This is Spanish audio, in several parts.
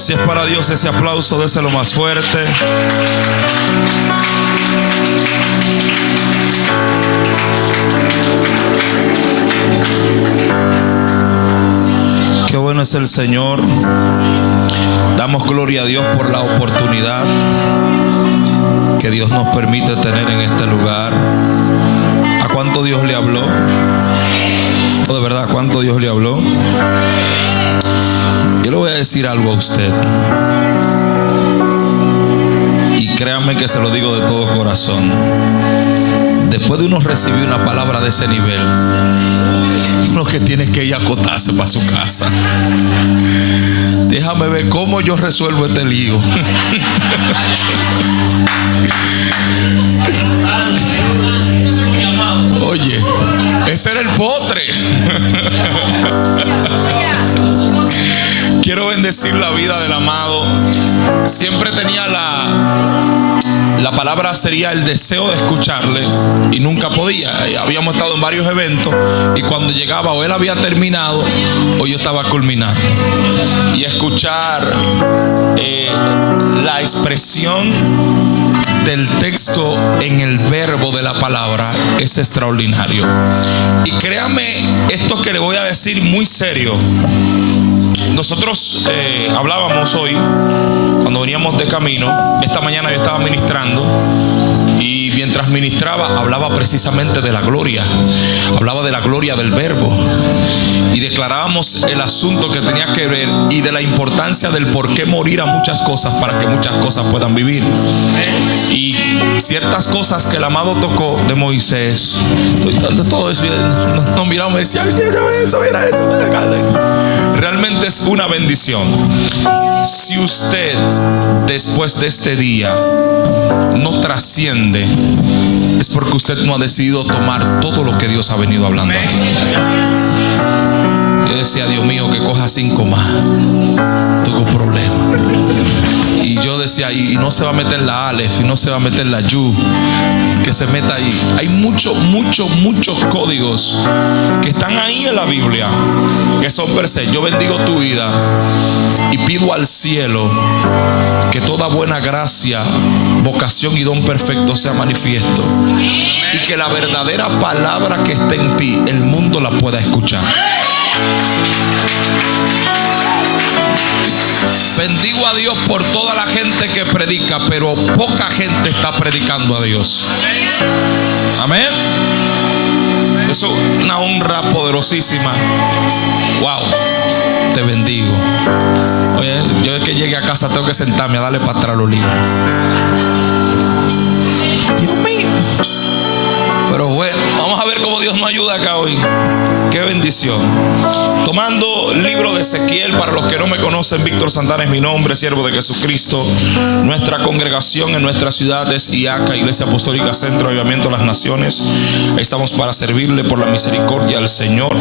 Si es para Dios ese aplauso, déselo más fuerte. Qué bueno es el Señor. Damos gloria a Dios por la oportunidad que Dios nos permite tener en este lugar. ¿A cuánto Dios le habló? ¿O de verdad, cuánto Dios le habló? Yo le voy a decir algo a usted, y créame que se lo digo de todo corazón. Después de uno recibir una palabra de ese nivel, uno que tiene que ir a acotarse para su casa. Déjame ver cómo yo resuelvo este lío. Oye, ese era el postre. Quiero bendecir la vida del amado. Siempre tenía la palabra, sería el deseo de escucarle, y nunca podía. Habíamos estado en varios eventos, y cuando llegaba, o él había terminado o yo estaba culminando. Y escuchar la expresión del texto en el verbo de la palabra es extraordinario. Y créame, esto que le voy a decir muy serio. Nosotros hablábamos hoy, cuando veníamos de camino. Esta mañana yo estaba ministrando, y mientras ministraba hablaba precisamente de la gloria. Hablaba de la gloria del verbo, y declarábamos el asunto que tenía que ver, y de la importancia del por qué morir a muchas cosas para que muchas cosas puedan vivir. Y ciertas cosas que el amado tocó de Moisés, todo eso, nos miramos y decíamos, mira esto, mira acá. Realmente es una bendición. Si usted después de este día no trasciende, es porque usted no ha decidido tomar todo lo que Dios ha venido hablando aquí. Yo decía, Dios mío, que coja 5 más, tengo problemas. Y yo decía, y no se va a meter la Aleph, y no se va a meter la Yu, que se meta ahí. Hay muchos códigos que están ahí en la Biblia, que son per se. Yo bendigo tu vida y pido al cielo que toda buena gracia, vocación y don perfecto sea manifiesto, y que la verdadera palabra que está en ti, el mundo la pueda escuchar. Bendigo a Dios por toda la gente que predica, pero poca gente está predicando a Dios. Amén. Eso es una honra poderosísima. Wow, te bendigo. Oye, yo es que llegue a casa tengo que sentarme a darle para atrás los libros. Dios mío. Pero bueno, vamos a ver cómo Dios nos ayuda acá hoy. Qué bendición. Tomando el libro de Ezequiel, para los que no me conocen, Víctor Santana es mi nombre, siervo de Jesucristo. Nuestra congregación en nuestra ciudad es IACA, Iglesia Apostólica Centro de Avivamiento de las Naciones. Estamos para servirle por la misericordia del Señor.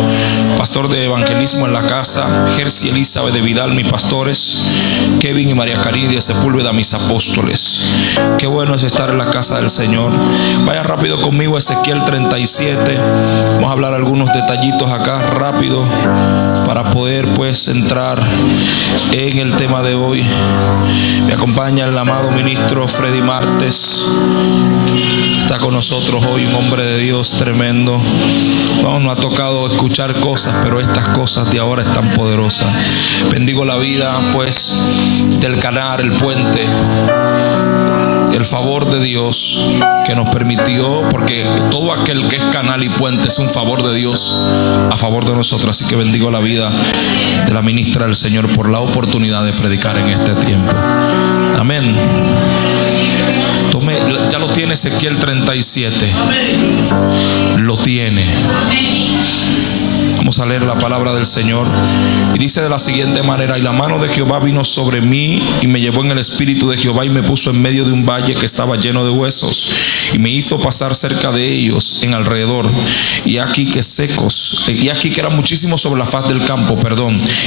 Pastor de evangelismo en la casa, Gersi y Elizabeth de Vidal, mis pastores. Kevin y María Karina de Sepúlveda, mis apóstoles. Qué bueno es estar en la casa del Señor. Vaya rápido conmigo a Ezequiel 37. Vamos a hablar algunos detallitos acá rápido, para poder pues entrar en el tema de hoy. Me acompaña el amado ministro Freddy Martes. Está con nosotros hoy un hombre de Dios tremendo. No, nos ha tocado escuchar cosas, pero estas cosas de ahora están poderosas. Bendigo la vida pues del canal, el puente, el favor de Dios que nos permitió, porque todo aquel que es canal y puente es un favor de Dios a favor de nosotros. Así que bendigo la vida de la ministra del Señor por la oportunidad de predicar en este tiempo. Amén. Tome, ya lo tiene Ezequiel 37. Lo tiene. Vamos a leer la palabra del Señor. Y dice de la siguiente manera: y la mano de Jehová vino sobre mí, y me llevó en el espíritu de Jehová, y me puso en medio de un valle que estaba lleno de huesos, y me hizo pasar cerca de ellos en alrededor. Y aquí que secos, y aquí que eran muchísimos sobre la faz del campo,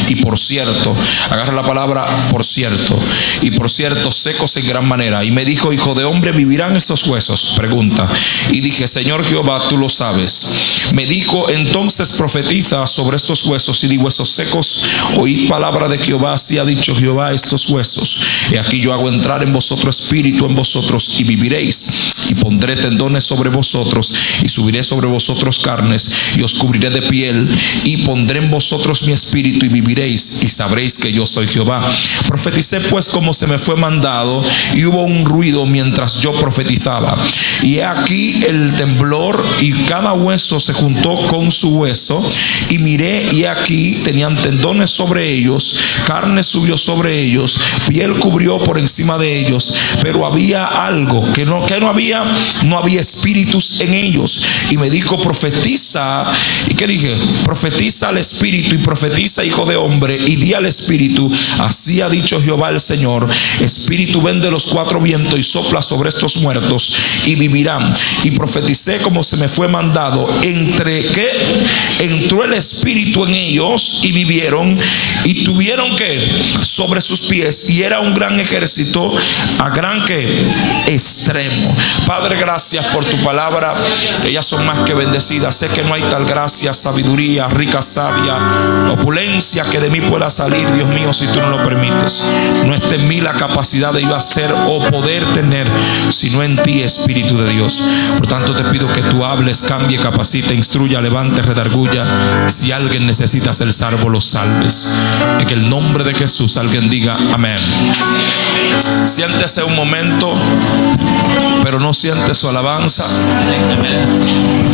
y por cierto, agarra la palabra por cierto, y por cierto secos en gran manera. Y me dijo: hijo de hombre, ¿vivirán estos huesos? Pregunta. Y dije: Señor Jehová, tú lo sabes. Me dijo entonces: profetiza profetiza sobre estos huesos y di: huesos secos, oíd palabra de Jehová. Así ha dicho Jehová a estos huesos: he aquí yo hago entrar en vosotros espíritu en vosotros y viviréis, y pondré tendones sobre vosotros y subiré sobre vosotros carnes y os cubriré de piel, y pondré en vosotros mi espíritu y viviréis, y sabréis que yo soy Jehová. Profeticé pues como se me fue mandado, y hubo un ruido mientras yo profetizaba, y he aquí el temblor, y cada hueso se juntó con su hueso, y miré, y aquí tenían tendones sobre ellos, carne subió sobre ellos, piel cubrió por encima de ellos, pero había algo que no había espíritus en ellos. Y me dijo: profetiza. ¿Y qué dije? Profetiza al espíritu, y profetiza, hijo de hombre, y di al espíritu: así ha dicho Jehová el Señor, espíritu, ven de los cuatro vientos y sopla sobre estos muertos y vivirán. Y profeticé como se me fue mandado. Entró el espíritu en ellos y vivieron, y tuvieron que sobre sus pies, y era un gran ejército, a gran que extremo. Padre, gracias por tu palabra. Ellas son más que bendecidas. Sé que no hay tal gracia, sabiduría, rica sabia, opulencia que de mí pueda salir, Dios mío, si tú no lo permites. No está en mí la capacidad de yo hacer o poder tener, sino en ti, Espíritu de Dios. Por tanto te pido que tú hables, cambie, capacite, instruya, levante, redarguya. Si alguien necesita ser salvo, lo salves. En el nombre de Jesús, alguien diga amén. Siéntese un momento, pero no siente su alabanza.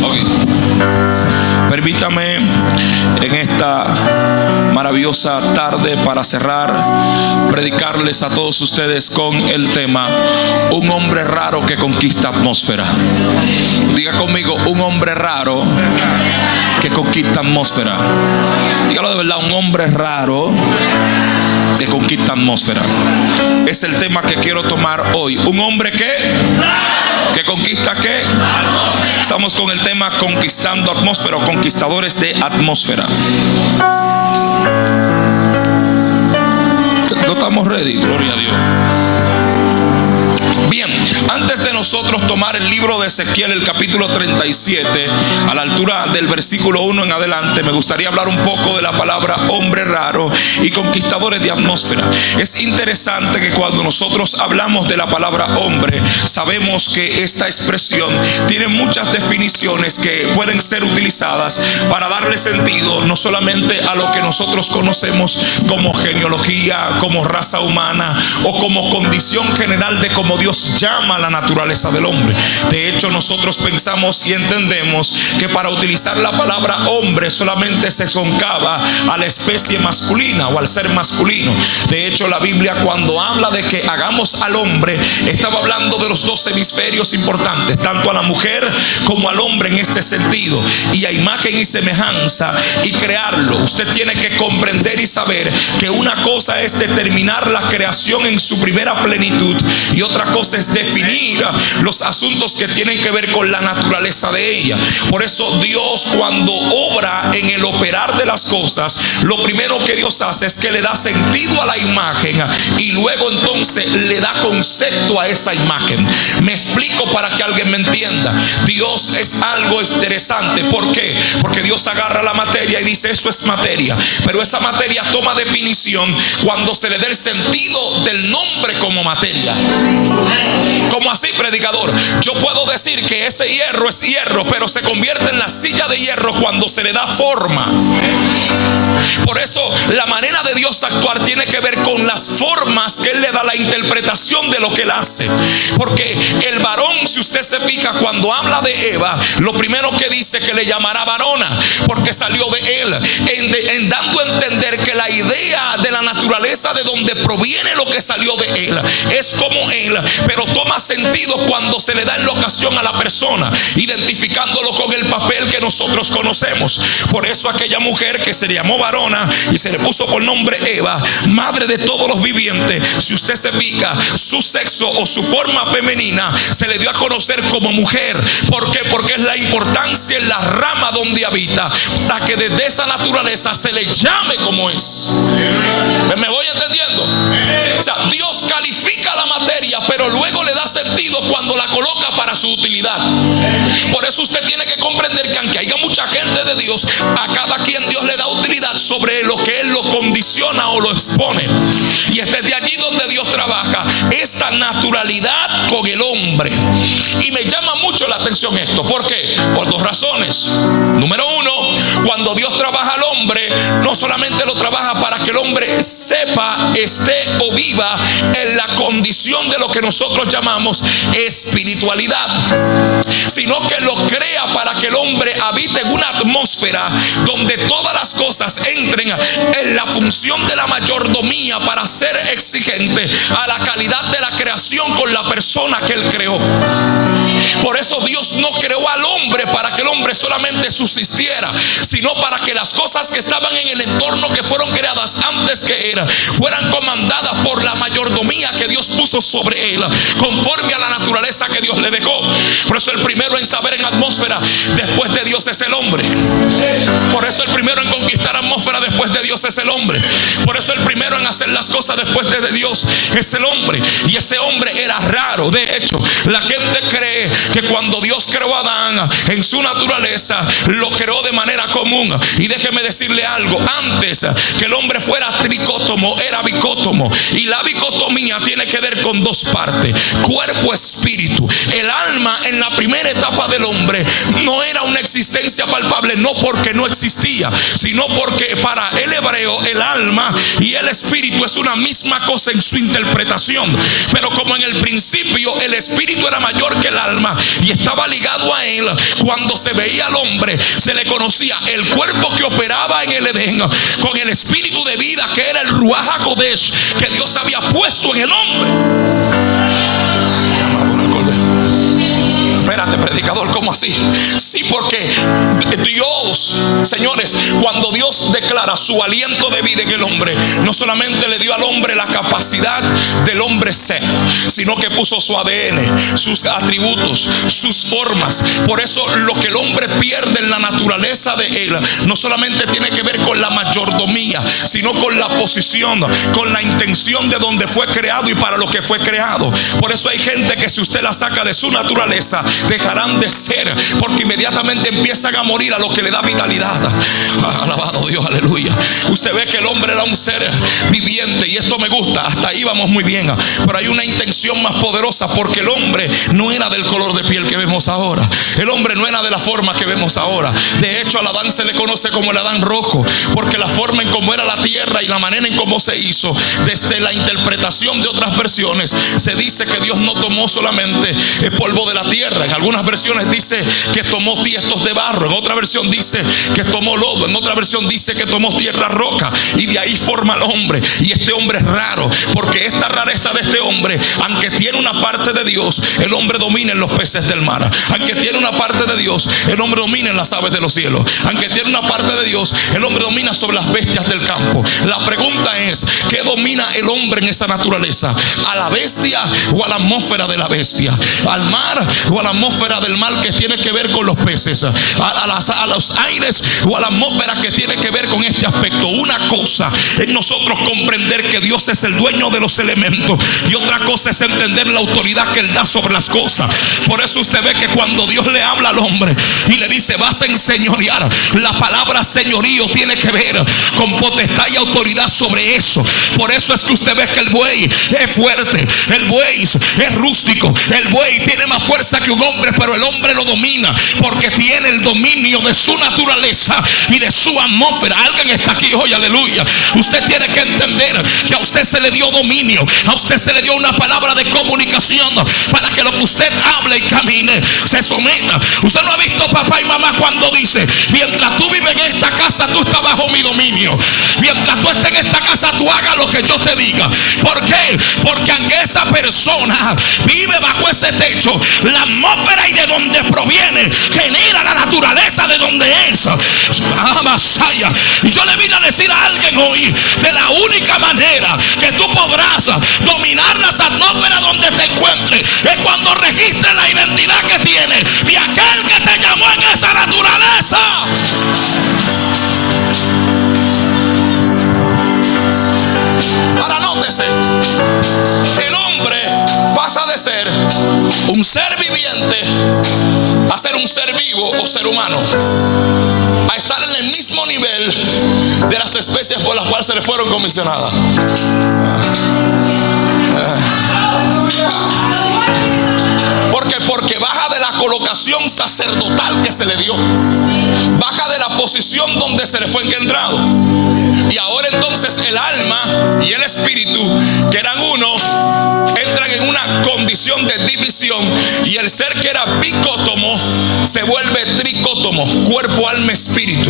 Okay. Permítame en esta maravillosa tarde, para cerrar, predicarles a todos ustedes con el tema: un hombre raro que conquista atmósfera. Diga conmigo: un hombre raro que conquista atmósfera. Dígalo de verdad: un hombre raro que conquista atmósfera. Es el tema que quiero tomar hoy. Un hombre que conquista ¿qué? Estamos con el tema conquistando atmósfera, o conquistadores de atmósfera. ¿No estamos ready? Gloria a Dios. Bien, antes de nosotros tomar el libro de Ezequiel, el capítulo 37, a la altura del versículo 1 en adelante, me gustaría hablar un poco de la palabra hombre raro y conquistadores de atmósfera. Es interesante que cuando nosotros hablamos de la palabra hombre, sabemos que esta expresión tiene muchas definiciones que pueden ser utilizadas para darle sentido no solamente a lo que nosotros conocemos como genealogía, como raza humana, o como condición general de cómo Dios llama a la naturaleza del hombre. De hecho, nosotros pensamos y entendemos que para utilizar la palabra hombre solamente se concaba a la especie masculina o al ser masculino. De hecho, la Biblia, cuando habla de que hagamos al hombre, estaba hablando de los dos hemisferios importantes, tanto a la mujer como al hombre en este sentido, y a imagen y semejanza, y crearlo. Usted tiene que comprender y saber que una cosa es determinar la creación en su primera plenitud, y otra cosa es definir los asuntos que tienen que ver con la naturaleza de ella. Por eso Dios, cuando obra en el operar de las cosas, lo primero que Dios hace es que le da sentido a la imagen, y luego entonces le da concepto a esa imagen. Me explico para que alguien me entienda. Dios es algo interesante. ¿Por qué? Porque Dios agarra la materia y dice: eso es materia. Pero esa materia toma definición cuando se le da el sentido del nombre como materia. ¿Cómo así, predicador? Yo puedo decir que ese hierro es hierro, pero se convierte en la silla de hierro cuando se le da forma. Por eso la manera de Dios actuar tiene que ver con las formas que Él le da, la interpretación de lo que Él hace. Porque el varón, si usted se fija, cuando habla de Eva, lo primero que dice que le llamará varona, porque salió de él, en dando a entender que la idea de la naturaleza de donde proviene lo que salió de él es como él, pero toma sentido cuando se le da en la ocasión a la persona, identificándolo con el papel que nosotros conocemos. Por eso aquella mujer que se le llamó varona y se le puso por nombre Eva, madre de todos los vivientes, si usted se fija, su sexo o su forma femenina se le dio a conocer como mujer. ¿Por qué? Porque es la importancia en la rama donde habita, para que desde esa naturaleza se le llame como es. ¿Me voy entendiendo? O sea, Dios califica la materia, pero luego le da sentido cuando la coloca para su utilidad. Por eso usted tiene que comprender que aunque haya mucha gente de Dios, a cada quien Dios le da utilidad sobre lo que Él lo condiciona o lo expone. Y es desde allí donde Dios trabaja esta naturalidad con el hombre. Y me llama mucho la atención esto. ¿Por qué? Por dos razones. Número uno, cuando Dios trabaja al hombre, no solamente lo trabaja para que el hombre sepa, esté o viva en la condición de lo que nosotros llamamos espiritualidad, sino que lo crea para que el hombre habite en una atmósfera donde todas las cosas entren en la función de la mayordomía para ser exigente a la calidad de la creación con la persona que Él creó. Por eso Dios no creó al hombre para que el hombre solamente subsistiera, sino para que las cosas que estaban en el entorno que fueron creadas antes que él fueran comandadas por la mayordomía que Dios puso sobre él, conforme a la naturaleza que Dios le dejó. Por eso el primero en saber en atmósfera después de Dios es el hombre. Por eso el primero en conquistar atmósfera después de Dios es el hombre. Por eso el primero en hacer las cosas después de Dios es el hombre. Y ese hombre era raro. De hecho, la gente cree que cuando Dios creó a Adán en su naturaleza, lo creó de manera común. Y déjeme decirle algo: antes que el hombre fuera tricótomo, era bicótomo. Y la bicotomía tiene que ver con dos partes: cuerpo, espíritu. El alma en la primera etapa del hombre no era una existencia palpable, no porque no existía, sino porque para el hebreo el alma y el espíritu es una misma cosa en su interpretación. Pero como en el principio el espíritu era mayor que el alma y estaba ligado a él, cuando se veía al hombre se le conocía el cuerpo que operaba en el Edén con el espíritu de vida que era el Ruach HaKodesh que Dios había puesto en el hombre. Espérate, predicador, ¿cómo así? Sí, porque Dios, señores, cuando Dios declara su aliento de vida en el hombre, no solamente le dio al hombre la capacidad del hombre ser, sino que puso su ADN, sus atributos, sus formas. Por eso lo que el hombre pierde en la naturaleza de él no solamente tiene que ver con la mayordomía, sino con la posición, con la intención de donde fue creado y para lo que fue creado. Por eso hay gente que si usted la saca de su naturaleza, dejarán de ser, porque inmediatamente empiezan a morir a lo que le da vitalidad. Alabado Dios, aleluya. Usted ve que el hombre era un ser viviente, y esto me gusta, hasta ahí vamos muy bien. Pero hay una intención más poderosa, porque el hombre no era del color de piel que vemos ahora. El hombre no era de la forma que vemos ahora. De hecho, al Adán se le conoce como el Adán rojo, porque la forma en cómo era la tierra y la manera en cómo se hizo, desde la interpretación de otras versiones, se dice que Dios no tomó solamente el polvo de la tierra. En algunas versiones dice que tomó tiestos de barro, en otra versión dice que tomó lodo, en otra versión dice que tomó tierra roca, y de ahí forma al hombre. Y este hombre es raro, porque esta rareza de este hombre, aunque tiene una parte de Dios, el hombre domina en los peces del mar. Aunque tiene una parte de Dios, el hombre domina en las aves de los cielos. Aunque tiene una parte de Dios, el hombre domina sobre las bestias del campo. La pregunta es: ¿qué domina el hombre en esa naturaleza? ¿A la bestia o a la atmósfera de la bestia? ¿Al mar o a la atmósfera del mar que tiene que ver con los peces? ¿A los aires o a la atmósfera que tiene que ver con este aspecto? Una cosa es nosotros comprender que Dios es el dueño de los elementos, y otra cosa es entender la autoridad que Él da sobre las cosas. Por eso usted ve que cuando Dios le habla al hombre y le dice: vas a enseñorear, la palabra señorío tiene que ver con potestad y autoridad sobre eso. Por eso es que usted ve que el buey es fuerte, el buey es rústico, el buey tiene más fuerza que un hombre, pero el hombre lo domina porque tiene el dominio de su naturaleza y de su atmósfera. Alguien está aquí hoy, aleluya. Usted tiene que entender que a usted se le dio dominio, a usted se le dio una palabra de comunicación para que lo que usted hable y camine se someta. Usted no ha visto papá y mamá cuando dice: mientras tú vives en esta casa, tú estás bajo mi dominio. Mientras tú estés en esta casa, tú hagas lo que yo te diga. ¿Por qué? Porque aunque esa persona vive bajo ese techo, la atmósfera y de donde proviene genera la naturaleza de donde es. Y yo le vine a decir a alguien hoy: de la única manera que tú podrás dominar las atmósferas donde te encuentres es cuando registres la identidad que tienes de aquel que te llamó en esa naturaleza. Ahora nótese, el hombre pasa de ser un ser viviente a ser un ser vivo o ser humano, a estar en el mismo nivel de las especies por las cuales se le fueron comisionadas. Porque baja de la colocación sacerdotal que se le dio, baja de la posición donde se le fue engendrado, y ahora entonces el alma y el espíritu, que eran uno, entran en una condición de división, y el ser que era bicótomo se vuelve tricótomo, cuerpo, alma, espíritu.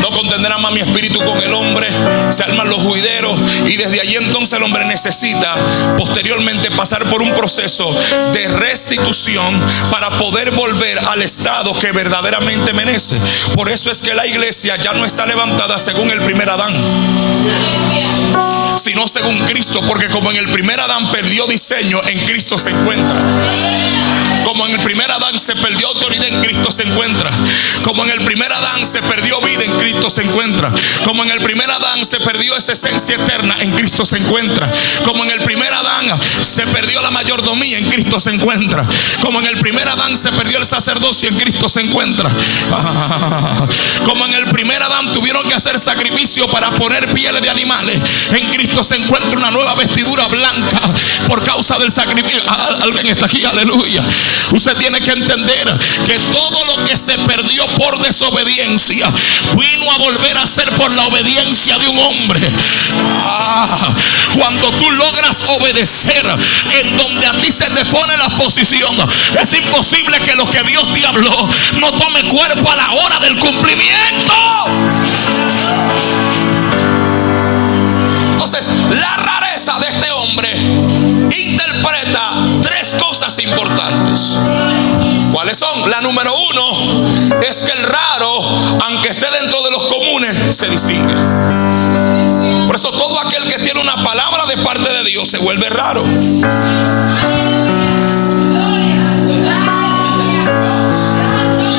No contenderá más mi espíritu con el hombre, se arman los juideros, y desde allí entonces el hombre necesita posteriormente pasar por un proceso de restitución para poder volver al estado que verdaderamente merece. Por eso es que la iglesia ya no está levantada según el primer Adán, sino según Cristo, porque como en el primer Adán perdió diseño, en Cristo se encuentra. Como en el primer Adán se perdió autoridad, en Cristo se encuentra. Como en el primer Adán se perdió vida, en Cristo se encuentra. Como en el primer Adán se perdió esa esencia eterna, en Cristo se encuentra. Como en el primer Adán se perdió la mayordomía, en Cristo se encuentra. Como en el primer Adán se perdió el sacerdocio, en Cristo se encuentra. Como en el primer Adán tuvieron que hacer sacrificio para poner pieles de animales, en Cristo se encuentra una nueva vestidura blanca por causa del sacrificio. Alguien está aquí, aleluya. Usted tiene que entender que todo lo que se perdió por desobediencia vino a volver a ser por la obediencia de un hombre. Cuando tú logras obedecer en donde a ti se te pone la posición, es imposible que lo que Dios te habló no tome cuerpo a la hora del cumplimiento. Entonces, la rareza de este hombre interpreta tres cosas importantes. ¿Cuáles son? La número uno es que el raro, aunque esté dentro de los comunes, se distingue. Por eso todo aquel que tiene una palabra de parte de Dios se vuelve raro.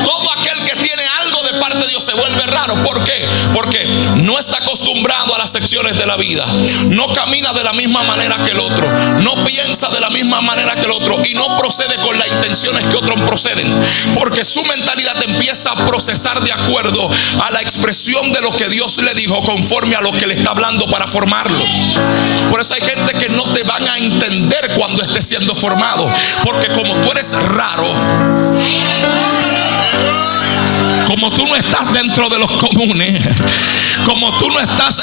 Todo aquel que tiene algo de parte de Dios se vuelve raro. ¿Por qué? Porque no está acostumbrado a las secciones de la vida, no camina de la misma manera que el otro, no piensa de la misma manera que el otro, y no procede con las intenciones que otros proceden, porque su mentalidad empieza a procesar de acuerdo a la expresión de lo que Dios le dijo, conforme a lo que le está hablando para formarlo. Por eso hay gente que no te van a entender cuando estés siendo formado, porque como tú eres raro, como tú no estás dentro de los comunes, como tú no estás,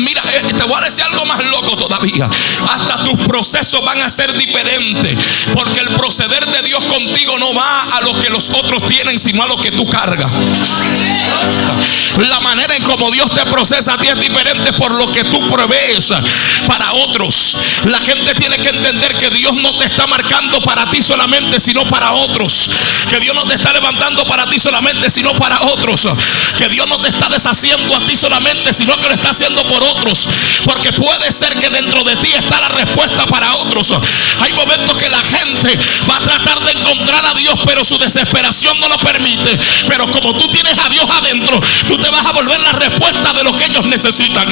mira, te voy a decir algo más loco todavía. Hasta tus procesos van a ser diferentes, porque el proceder de Dios contigo no va a lo que los otros tienen, sino a lo que tú cargas. La manera en como Dios te procesa a ti es diferente por lo que tú provees para otros. La gente tiene que entender que Dios no te está marcando para ti solamente, sino para otros. Que Dios no te está levantando para ti solamente, sino para otros. Que Dios no te está deshaciendo a ti solamente, sino que lo está haciendo por otros. Porque puede ser que dentro de ti está la respuesta para otros. Hay momentos que la gente va a tratar de encontrar a Dios, pero su desesperación no lo permite. Pero como tú tienes a Dios adentro, tú te vas a volver la respuesta de lo que ellos necesitan.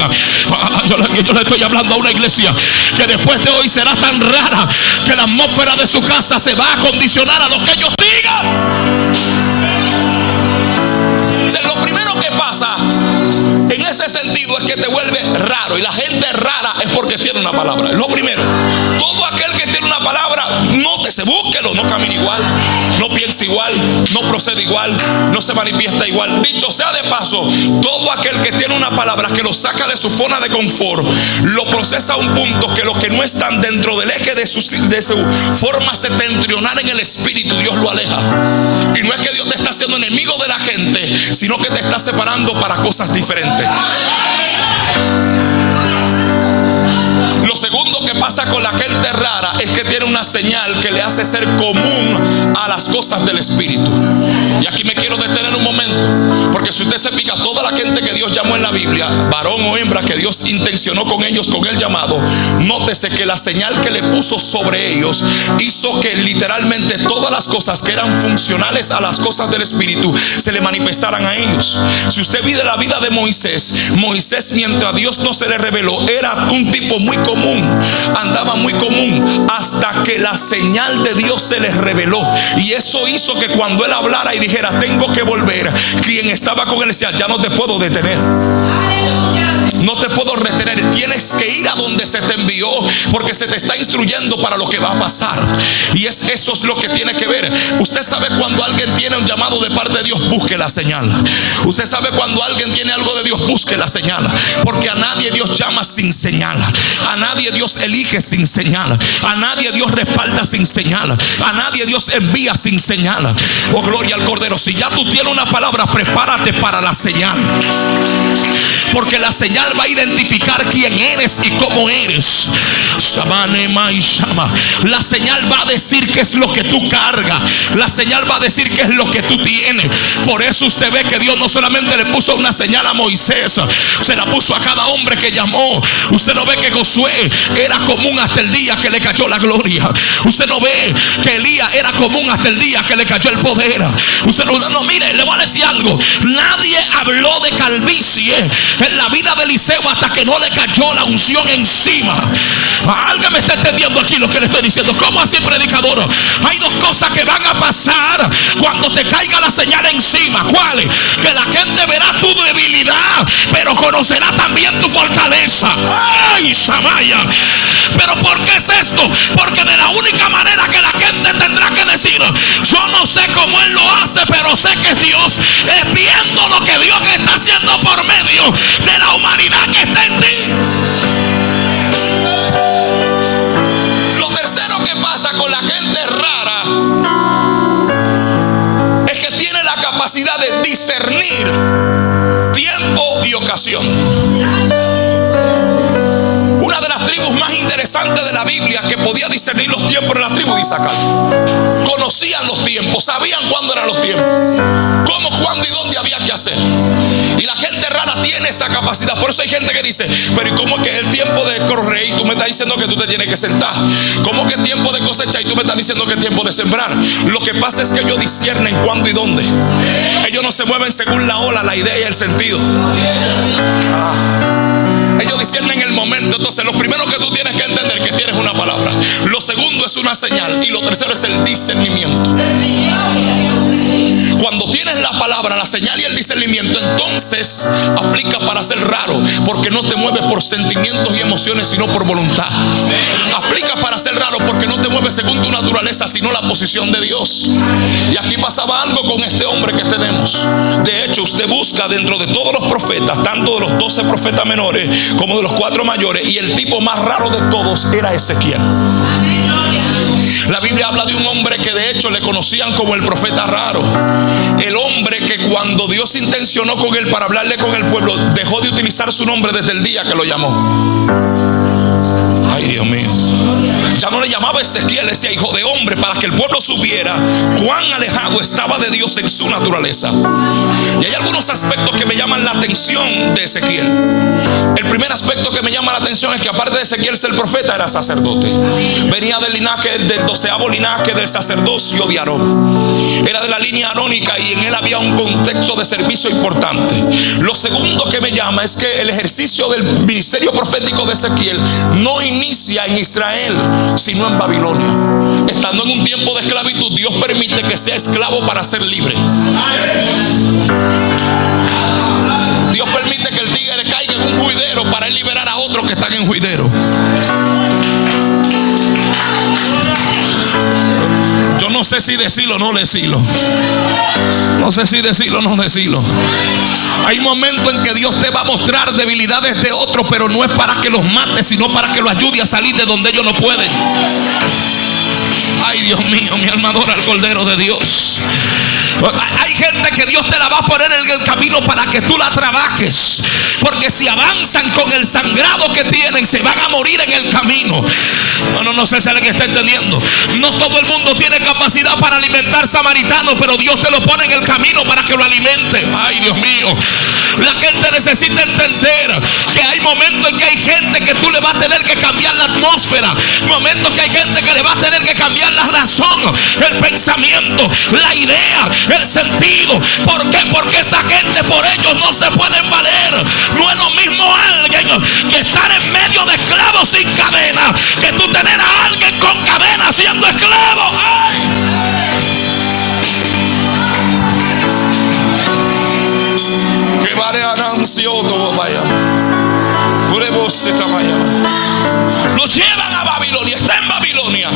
Yo le estoy hablando a una iglesia que después de hoy será tan rara que la atmósfera de su casa se va a condicionar a lo que ellos digan. O sea, lo primero que pasa en ese sentido es que te vuelve raro, y la gente rara es porque tiene una palabra. Lo primero, todo aquel que tiene una palabra, nótese, búsquelo, no camina igual, no piensa igual, no procede igual, no se manifiesta igual. Dicho sea de paso, todo aquel que tiene una palabra que lo saca de su zona de confort, lo procesa a un punto que los que no están dentro del eje de su forma septentrional en el espíritu, Dios lo aleja. Y no es que Dios te está haciendo enemigo de la gente, sino que te está separando para cosas diferentes. Lo segundo que pasa con la gente rara es que tiene una señal que le hace ser común a las cosas del espíritu. Y aquí me quiero detener un momento, porque si usted se fija, toda la gente que Dios llamó en la Biblia, varón o hembra, que Dios intencionó con ellos, con el llamado, nótese que la señal que le puso sobre ellos hizo que literalmente todas las cosas que eran funcionales a las cosas del espíritu se le manifestaran a ellos. Si usted vive la vida de Moisés, mientras Dios no se le reveló, era un tipo muy común, andaba muy común, hasta que que la señal de Dios se les reveló. Y eso hizo que cuando él hablara y dijera tengo que volver, quien estaba con él decía ya no te puedo detener, no te puedo retener, tienes que ir a donde se te envió, porque se te está instruyendo para lo que va a pasar. Y eso es lo que tiene que ver. Usted sabe cuando alguien tiene un llamado de parte de Dios, busque la señal. Usted sabe cuando alguien tiene algo de Dios, busque la señal, porque a nadie Dios llama sin señal, a nadie Dios elige sin señal, a nadie Dios respalda sin señal, a nadie Dios envía sin señal. Oh, gloria al Cordero. Si ya tú tienes una palabra, prepárate para la señal, porque la señal va a identificar quién eres y cómo eres. La señal va a decir qué es lo que tú cargas. La señal va a decir qué es lo que tú tienes. Por eso usted ve que Dios no solamente le puso una señal a Moisés, se la puso a cada hombre que llamó. Usted no ve que Josué era común hasta el día que le cayó la gloria. Usted no ve que Elías era común hasta el día que le cayó el poder. Usted no, mire, le voy a decir algo. Nadie habló de calvicie en la vida de Eliseo hasta que no le cayó la unción encima. Alguien me está entendiendo aquí lo que le estoy diciendo. ¿Cómo así, predicador? Hay dos cosas que van a pasar cuando te caiga la señal encima. ¿Cuáles? Que la gente verá tu debilidad, pero conocerá también tu fortaleza. ¡Ay, Samaya! ¿Pero por qué es esto? Porque de la única manera que la gente tendrá que decir yo no sé cómo él lo hace, pero sé que es Dios, es viendo lo que Dios está haciendo por medio de la humanidad que está en ti. Lo tercero que pasa con la gente rara es que tiene la capacidad de discernir tiempo y ocasión. Una de las tribus más interesantes de la Biblia que podía discernir los tiempos era la tribu de Isaacar. Conocían los tiempos, sabían cuándo eran los tiempos, cómo, cuándo y dónde había que hacer. Y la gente rara tiene esa capacidad. Por eso hay gente que dice, pero ¿y cómo es que es el tiempo de correr y tú me estás diciendo que tú te tienes que sentar? ¿Cómo que es tiempo de cosecha y tú me estás diciendo que es tiempo de sembrar? Lo que pasa es que ellos disciernen cuándo y dónde. Ellos no se mueven según la ola, la idea y el sentido. Ellos disciernen el momento. Entonces lo primero que tú tienes que entender es que tienes una palabra. Lo segundo es una señal. Y lo tercero es el discernimiento. Cuando tienes la palabra, la señal y el discernimiento, entonces aplica para ser raro, porque no te mueves por sentimientos y emociones, sino por voluntad. Aplica para ser raro porque no te mueves según tu naturaleza, sino la posición de Dios. Y aquí pasaba algo con este hombre que tenemos. De hecho, usted busca dentro de todos los profetas, tanto de los 12 profetas menores como de los 4 mayores, y el tipo más raro de todos era Ezequiel. La Biblia habla de un hombre que de hecho le conocían como el profeta raro. El hombre que cuando Dios intencionó con él para hablarle con el pueblo, dejó de utilizar su nombre desde el día que lo llamó. Ay, Dios mío. Ya no le llamaba Ezequiel, decía hijo de hombre, para que el pueblo supiera cuán alejado estaba de Dios en su naturaleza. Y hay algunos aspectos que me llaman la atención de Ezequiel. El primer aspecto que me llama la atención es que aparte de Ezequiel ser profeta, era sacerdote. Venía del linaje, del 12º linaje del sacerdocio de Aarón. Era de la línea arónica y en él había un contexto de servicio importante. Lo segundo que me llama es que el ejercicio del ministerio profético de Ezequiel no inicia en Israel, sino en Babilonia. Estando en un tiempo de esclavitud, Dios permite que sea esclavo para ser libre. Dios permite que el tigre caiga en un juidero para él liberar a otros que están en juidero. Yo no sé si decirlo o no decirlo. No sé si decirlo o no decirlo. Hay momentos en que Dios te va a mostrar debilidades de otros, pero no es para que los mate, sino para que los ayude a salir de donde ellos no pueden. Ay, Dios mío, mi alma adora al Cordero de Dios. Hay gente que Dios te la va a poner en el camino para que tú la trabajes, porque si avanzan con el sangrado que tienen, se van a morir en el camino. No sé si alguien está entendiendo. No todo el mundo tiene capacidad para alimentar samaritanos, pero Dios te lo pone en el camino para que lo alimente. Ay, Dios mío. La gente necesita entender que hay momentos en que hay gente que tú le vas a tener que cambiar la atmósfera, momentos que hay gente que le va a tener que cambiar la razón, el pensamiento, la idea, el sentido. ¿Por qué? Porque esa gente, por ellos no se pueden valer. No es lo mismo alguien que estar en medio de esclavos sin cadena, que tú tener a alguien con cadena siendo esclavo. ¡Ay! Que vale anuncio todo vaya. Lo llevan a Babilonia, está en Babilonia.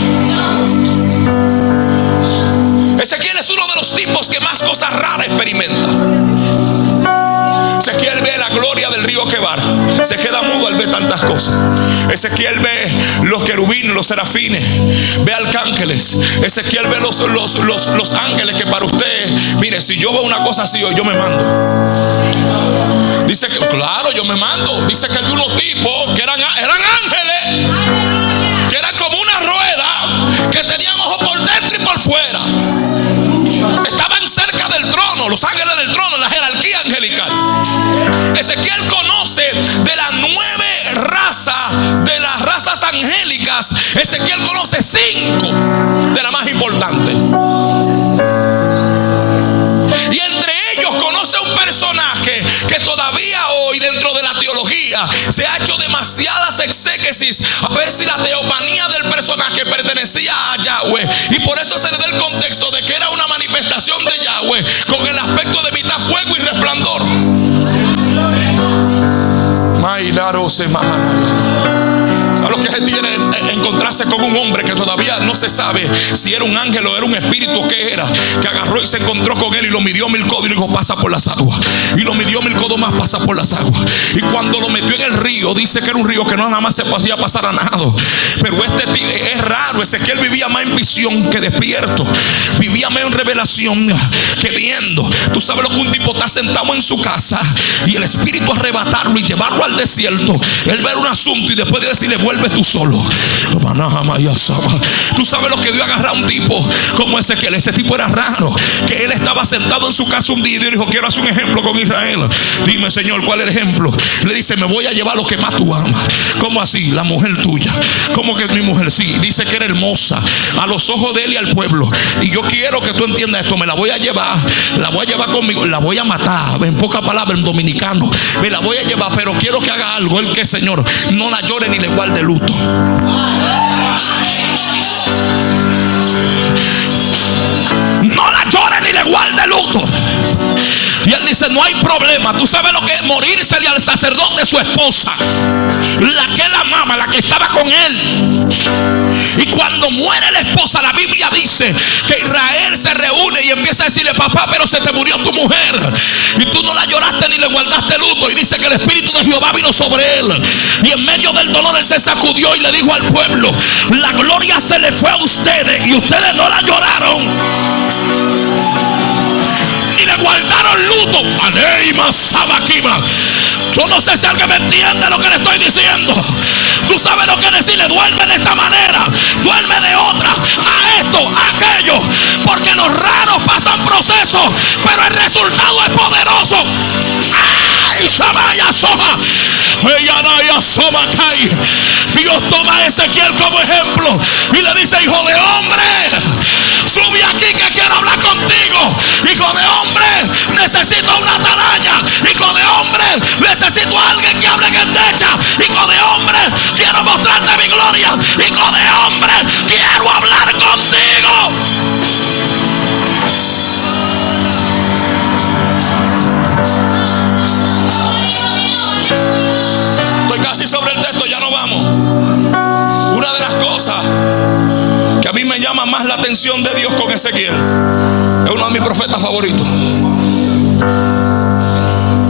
Ezequiel es uno de los tipos que más cosas raras experimenta. Ezequiel ve la gloria del río Quebar, se queda mudo al ver tantas cosas. Ezequiel ve los querubines, los serafines, ve arcángeles. Ezequiel ve los ángeles que para usted, mire, si yo veo una cosa así hoy, yo me mando. Dice que, claro, yo me mando. Dice que vi unos tipos que eran ángeles, que eran como una rueda, que tenían ojos por dentro y por fuera. Estaban cerca del trono, los ángeles del trono, la jerarquía angelical. Ezequiel conoce de las 9 razas, de las razas angélicas. Ezequiel conoce 5 de las más importantes. Y entre ellos conoce un personaje que todavía hoy dentro de la teología se ha hecho demasiadas exégesis a ver si la teofanía del personaje pertenecía a Yahweh, y por eso se le da el contexto de que era una manifestación de Yahweh con el aspecto de mitad fuego y resplandor. A lo que se tiene encontrarse con un hombre que todavía no se sabe si era un ángel o era un espíritu que era, que agarró y se encontró con él y lo midió 1000 codos y le dijo: pasa por las aguas. Y lo midió 1000 codos más, pasa por las aguas. Y cuando lo metió en el río, dice que era un río que no nada más se podía pasar a nado. Pero es raro. Ezequiel vivía más en visión que despierto, vivía más en revelación que viendo. Tú sabes lo que un tipo está sentado en su casa y el espíritu arrebatarlo y llevarlo al desierto, él ver un asunto y después de decirle: vuelve tú solo. Tú sabes lo que dio a agarrar a un tipo como Ezequiel. Ese tipo era raro, que él estaba sentado en su casa un día y dijo: quiero hacer un ejemplo con Israel. Dime, Señor, ¿cuál es el ejemplo? Le dice: me voy a llevar lo que más tú amas. ¿Cómo así? La mujer tuya. ¿Cómo que mi mujer? Sí, dice que era hermosa a los ojos de él y al pueblo. Y yo quiero que tú entiendas esto. Me la voy a llevar conmigo. La voy a matar, en pocas palabras, en dominicano. Me la voy a llevar, pero quiero que haga algo. El que, Señor, no la llore ni le guarde luto. No la llore ni le guarde luto. Y él dice: no hay problema. Tú sabes lo que es morírsele al sacerdote su esposa, la que él amaba, la que estaba con él. Y cuando muere la esposa, la Biblia dice que Israel se reúne y empieza a decirle: papá, pero se te murió tu mujer y tú no la lloraste ni le guardaste luto. Y dice que el espíritu de Jehová vino sobre él, y en medio del dolor él se sacudió y le dijo al pueblo: la gloria se le fue a ustedes y ustedes no la lloraron y le guardaron luto. Aneima Sabakima. Yo no sé si alguien me entiende lo que le estoy diciendo. Tú sabes lo que es decirle: duerme de esta manera, duerme de otra, a esto, a aquello. Porque los raros pasan procesos, pero el resultado es poderoso. ¡Ay! Shamaya Soma. Dios toma a Ezequiel como ejemplo y le dice: hijo de hombre, sube aquí que quiero hablar contigo. Hijo de hombre, necesito una atalaya. Hijo de hombre, necesito a alguien que hable en derecha. Hijo de hombre, quiero mostrarte mi gloria. Hijo de hombre, quiero hablar contigo. Casi sobre el texto, ya no vamos. Una de las cosas que a mí me llama más la atención de Dios con Ezequiel, es uno de mis profetas favoritos,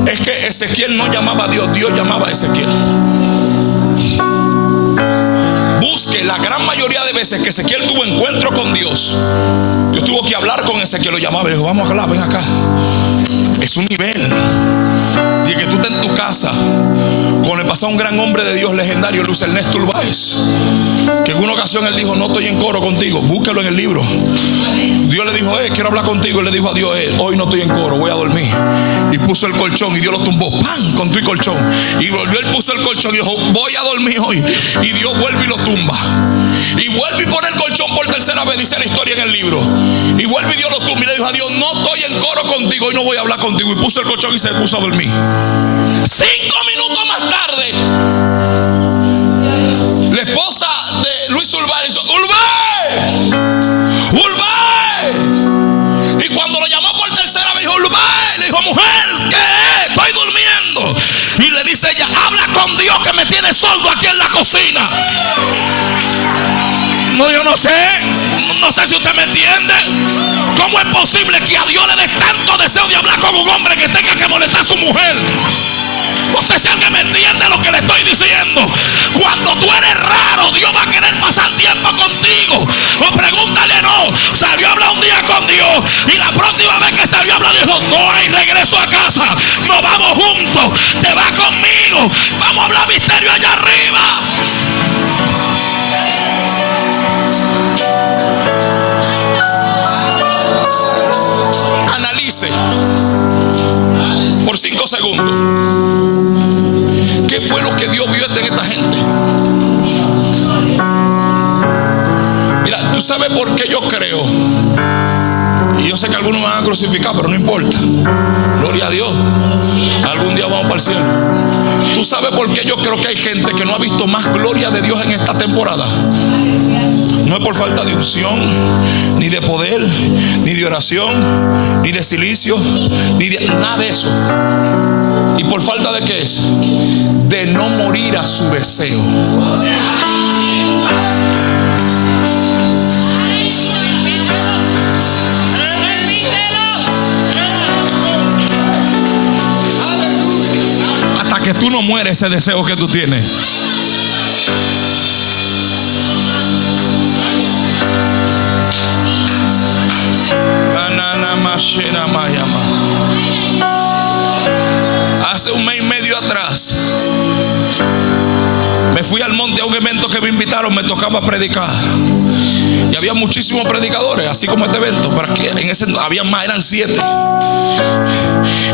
es que Ezequiel no llamaba a Dios, Dios llamaba a Ezequiel. Busque la gran mayoría de veces que Ezequiel tuvo encuentro con Dios, Dios tuvo que hablar con Ezequiel, lo llamaba y dijo: vamos a hablar, ven acá. Es un nivel. Y que tú estés en tu casa, como le pasó a un gran hombre de Dios legendario, Luis Ernesto Urbáez, que en una ocasión él dijo: no estoy en coro contigo, búsquelo en el libro. Dios le dijo: quiero hablar contigo. Y le dijo a Dios: hoy no estoy en coro, voy a dormir. Y puso el colchón y Dios lo tumbó, ¡pam!, con tu colchón. Y volvió, él puso el colchón y dijo: voy a dormir hoy. Y Dios vuelve y lo tumba. Y vuelve y pone el colchón por tercera vez, dice la historia en el libro. Y vuelve y Dios lo tumba y le dijo a Dios: no estoy en coro contigo, hoy no voy a hablar contigo. Y puso el colchón y se puso a dormir. 5 minutos más tarde, la esposa de Luis Urbay dijo: Urbay, Urbay. Y cuando lo llamó por tercera vez, dijo: Urbay. Le dijo: mujer, ¿qué es? Estoy durmiendo. Y le dice ella: habla con Dios que me tiene sordo aquí en la cocina. No, yo no sé si usted me entiende. ¿Cómo es posible que a Dios le dé tanto deseo de hablar con un hombre que tenga que molestar a su mujer? No sé si alguien me entiende lo que le estoy diciendo. Cuando tú eres raro, Dios va a querer pasar tiempo contigo. O pregúntale: no, salió a hablar un día con Dios y la próxima vez que salió a hablar dijo: no hay regreso a casa, nos vamos juntos, te vas conmigo, vamos a hablar misterio allá arriba. Analice por 5 segundos qué fue lo que Dios vio en esta gente. Mira, tú sabes por qué yo creo, y yo sé que algunos me van a crucificar, pero no importa, gloria a Dios, algún día vamos para el cielo. Tú sabes por qué yo creo que hay gente que no ha visto más gloria de Dios en esta temporada. No es por falta de unción, ni de poder, ni de oración, ni de silicio, ni de nada de eso. ¿Y por falta de qué es? De no morir a su deseo. Hasta que tú no mueres ese deseo que tú tienes. Hace 1 mes y medio atrás me fui al monte a un evento que me invitaron, me tocaba predicar. Y había muchísimos predicadores, así como este evento, pero aquí en ese había más, eran 7.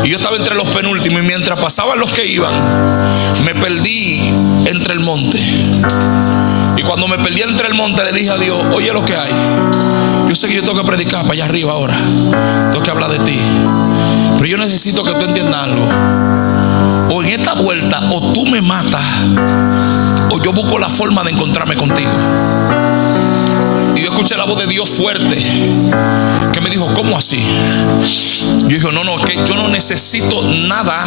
Y yo estaba entre los penúltimos, y mientras pasaban los que iban, me perdí entre el monte. Y cuando me perdí entre el monte, le dije a Dios: oye lo que hay. Yo sé que yo tengo que predicar para allá arriba ahora, tengo que hablar de ti, pero yo necesito que tú entiendas algo. O en esta vuelta, o tú me matas, o yo busco la forma de encontrarme contigo. Y yo escuché la voz de Dios fuerte que me dijo: ¿cómo así? Yo dije: no, que yo no necesito nada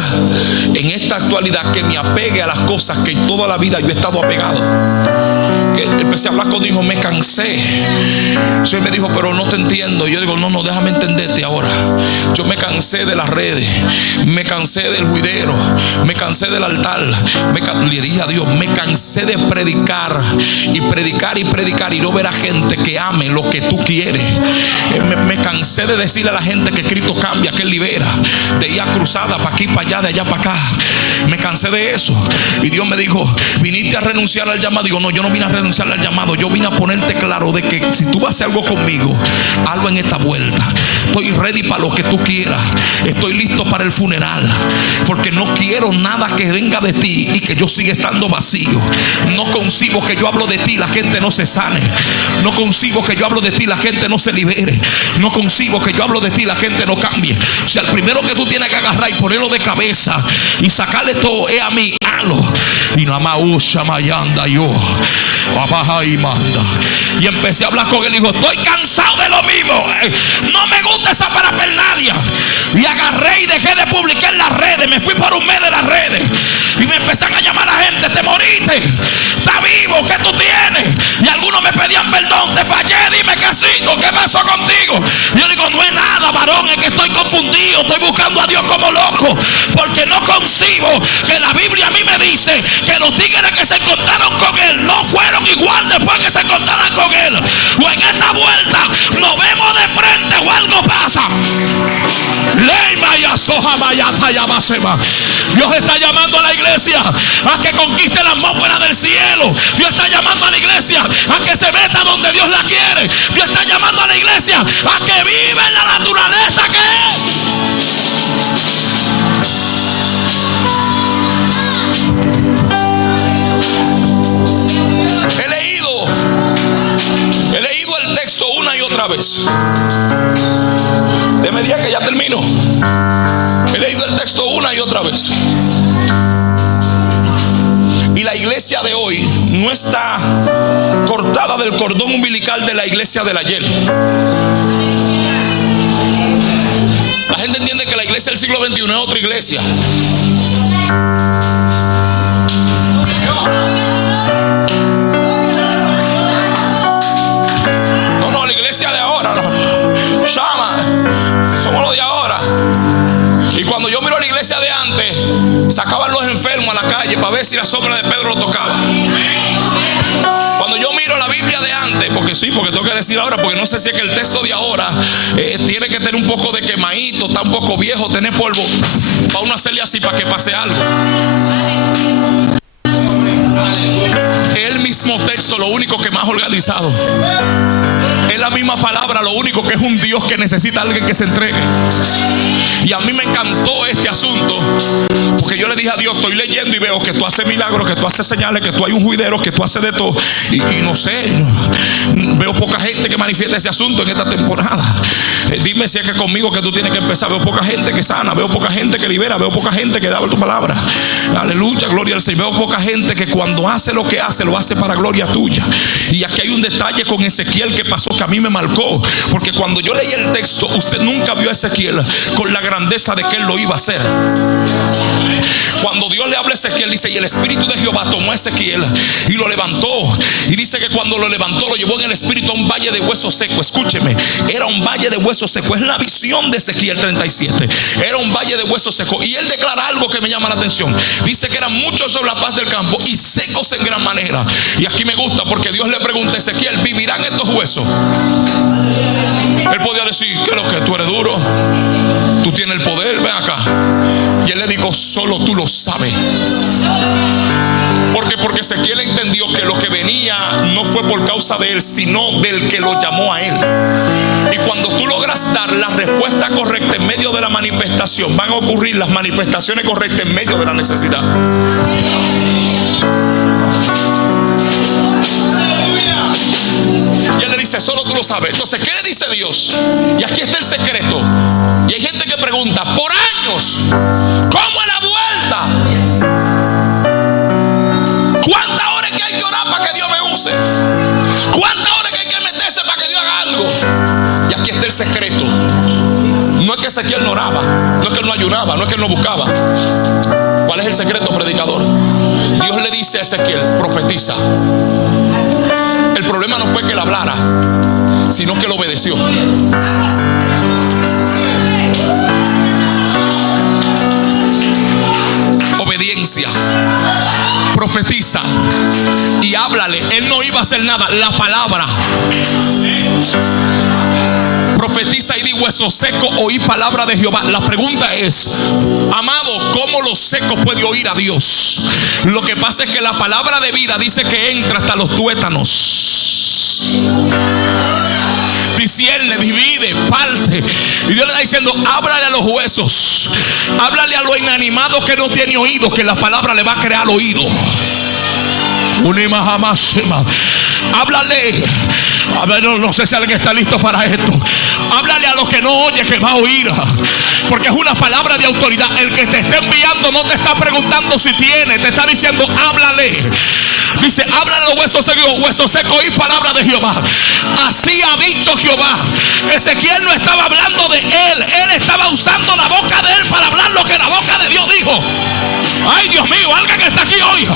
en esta actualidad que me apegue a las cosas que toda la vida yo he estado apegado. Que empecé a hablar con Dios, me cansé. Entonces me dijo: pero no te entiendo. Yo digo: no, déjame entenderte ahora. Yo me cansé de las redes, me cansé del juidero, me cansé del altar. Le dije a Dios: me cansé de predicar y predicar y predicar y no ver a gente que ame lo que tú quieres. Me cansé de decirle a la gente que Cristo cambia, que Él libera, de ir a cruzada para aquí, para allá, de allá para acá. Me cansé de eso. Y Dios me dijo: viniste a renunciar al llamado. Digo: no, yo no vine a renunciar al llamado, yo vine a ponerte claro de que si tú vas a hacer algo conmigo, hazlo en esta vuelta. Estoy ready para lo que tú quieras, estoy listo para el funeral, porque no quiero nada que venga de ti y que yo siga estando vacío. No concibo que yo hablo de ti y la gente no se sane. No concibo que yo hablo de ti y la gente no se libere. No concibo que yo hablo de ti y la gente no cambie. Si al primero que tú tienes que agarrar y ponerlo de cabeza y sacarle todo es a mí, hazlo. Y no amausha mayanda yo baja y manda. Y empecé a hablar con él y dijo: estoy cansado de lo mismo, no me gusta esa parafernalia. Y agarré y dejé de publicar en las redes. Me fui por 1 mes de las redes y me empezaron a llamar a la gente: te moriste, está vivo, ¿qué tú tienes? Y algunos me pedían perdón: te fallé, dime qué sigo, qué pasó contigo. Y yo digo: no es nada, varón, es que estoy confundido, estoy buscando a Dios como loco, porque no concibo que la Biblia a mí me dice que los tigres que se encontraron con él no fueron igual después que se encontraran con él. O en esta vuelta nos vemos de frente o algo pasa. Dios está llamando a la iglesia a que conquiste la atmósfera del cielo. Dios está llamando a la iglesia a que se meta donde Dios la quiere. Dios está llamando a la iglesia a que viva en la naturaleza que es. He leído y otra vez. De medida que ya termino, he leído el texto una y otra vez. Y la iglesia de hoy no está cortada del cordón umbilical de la iglesia del ayer. La gente entiende que la iglesia del siglo XXI es otra iglesia. No, la iglesia de ahora, no. Llama, somos los de ahora. Y cuando yo miro a la iglesia de antes, sacaban los enfermos a la calle para ver si la sombra de Pedro lo tocaba. Cuando yo miro la Biblia de antes, porque tengo que decir ahora, porque no sé si es que el texto de ahora tiene que tener un poco de quemadito, está un poco viejo, tener polvo, para uno hacerle así para que pase algo. El mismo texto, lo único que más organizado. Es la misma palabra, lo único que es un Dios que necesita a alguien que se entregue. Y a mí me encantó este asunto, porque yo le dije a Dios, estoy leyendo y veo que tú haces milagros, que tú haces señales, que tú hay un juidero, que tú haces de todo. Y no sé, veo poca gente que manifiesta ese asunto en esta temporada. Dime si es que conmigo que tú tienes que empezar. Veo poca gente que sana, veo poca gente que libera, veo poca gente que da tu palabra. Aleluya, gloria al Señor. Veo poca gente que cuando hace lo que hace, lo hace para gloria tuya. Y aquí hay un detalle con Ezequiel que pasó, que a mí me marcó, porque cuando yo leí el texto, usted nunca vio a Ezequiel con la grandeza de que él lo iba a hacer. Cuando Dios le habla a Ezequiel, dice: y el espíritu de Jehová tomó a Ezequiel y lo levantó. Y dice que cuando lo levantó, lo llevó en el espíritu a un valle de huesos secos. Escúcheme, era un valle de huesos secos. Es la visión de Ezequiel 37. Era un valle de huesos secos. Y él declara algo que me llama la atención. Dice que eran muchos sobre la faz del campo y secos en gran manera. Y aquí me gusta, porque Dios le pregunta a Ezequiel: ¿vivirán estos huesos? Él podía decir: ¿qué es lo que tú eres duro? Tú tienes el poder, ven acá. Y él le dijo: solo tú lo sabes. Porque Ezequiel entendió que lo que venía no fue por causa de él, sino del que lo llamó a él. Y cuando tú logras dar la respuesta correcta en medio de la manifestación, van a ocurrir las manifestaciones correctas en medio de la necesidad. Y él le dice: solo tú lo sabes. Entonces, ¿qué le dice Dios? Y aquí está el secreto. Y hay gente que pregunta: por años, ¿cómo es la vuelta? ¿Cuántas horas que hay que orar para que Dios me use? ¿Cuántas horas que hay que meterse para que Dios haga algo? Y aquí está el secreto. No es que Ezequiel no oraba, no es que él no ayunaba, no es que él no buscaba. ¿Cuál es el secreto, predicador? Dios le dice a Ezequiel: profetiza. El problema no fue que él hablara, sino que él obedeció. Obediencia. Profetiza y háblale. Él no iba a hacer nada, la palabra. Profetiza y di: hueso seco, oí palabra de Jehová. La pregunta es: amado, ¿cómo los secos puede oír a Dios? Lo que pasa es que la palabra de vida dice que entra hasta los tuétanos. Discierne, divide, parte. Y Dios le está diciendo: háblale a los huesos, háblale a lo inanimado que no tiene oído, que la palabra le va a crear oído. Háblale. A ver, no sé si alguien está listo para esto. Háblale a los que no oye, que va a oír. Porque es una palabra de autoridad. El que te está enviando no te está preguntando si tiene, te está diciendo: háblale. Dice: háblale a los huesos secos, oí palabra de Jehová. Así ha dicho Jehová. Ezequiel no estaba hablando de él, él estaba usando la boca de él para hablar lo que la boca de Dios dijo. Ay, Dios mío, alguien que está aquí hoy.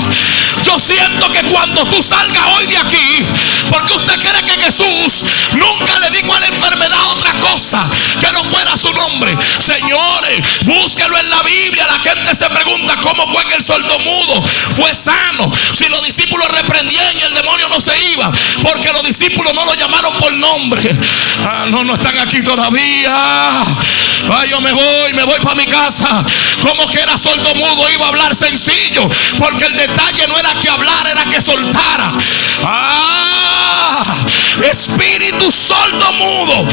Yo siento que cuando tú salgas hoy de aquí, porque usted cree que Jesús nunca le dijo a la enfermedad otra cosa que no fuera su nombre. Señores, búsquelo en la Biblia. La gente se pregunta: ¿cómo fue que el sordomudo fue sano? Si los discípulos reprendían y el demonio no se iba, porque los discípulos no lo llamaron por nombre. No están aquí todavía. Ay, yo me voy para mi casa. ¿Cómo que era sordomudo? Iba a hablar sencillo, porque el detalle no era que hablara, era que soltara. Espíritu sordomudo,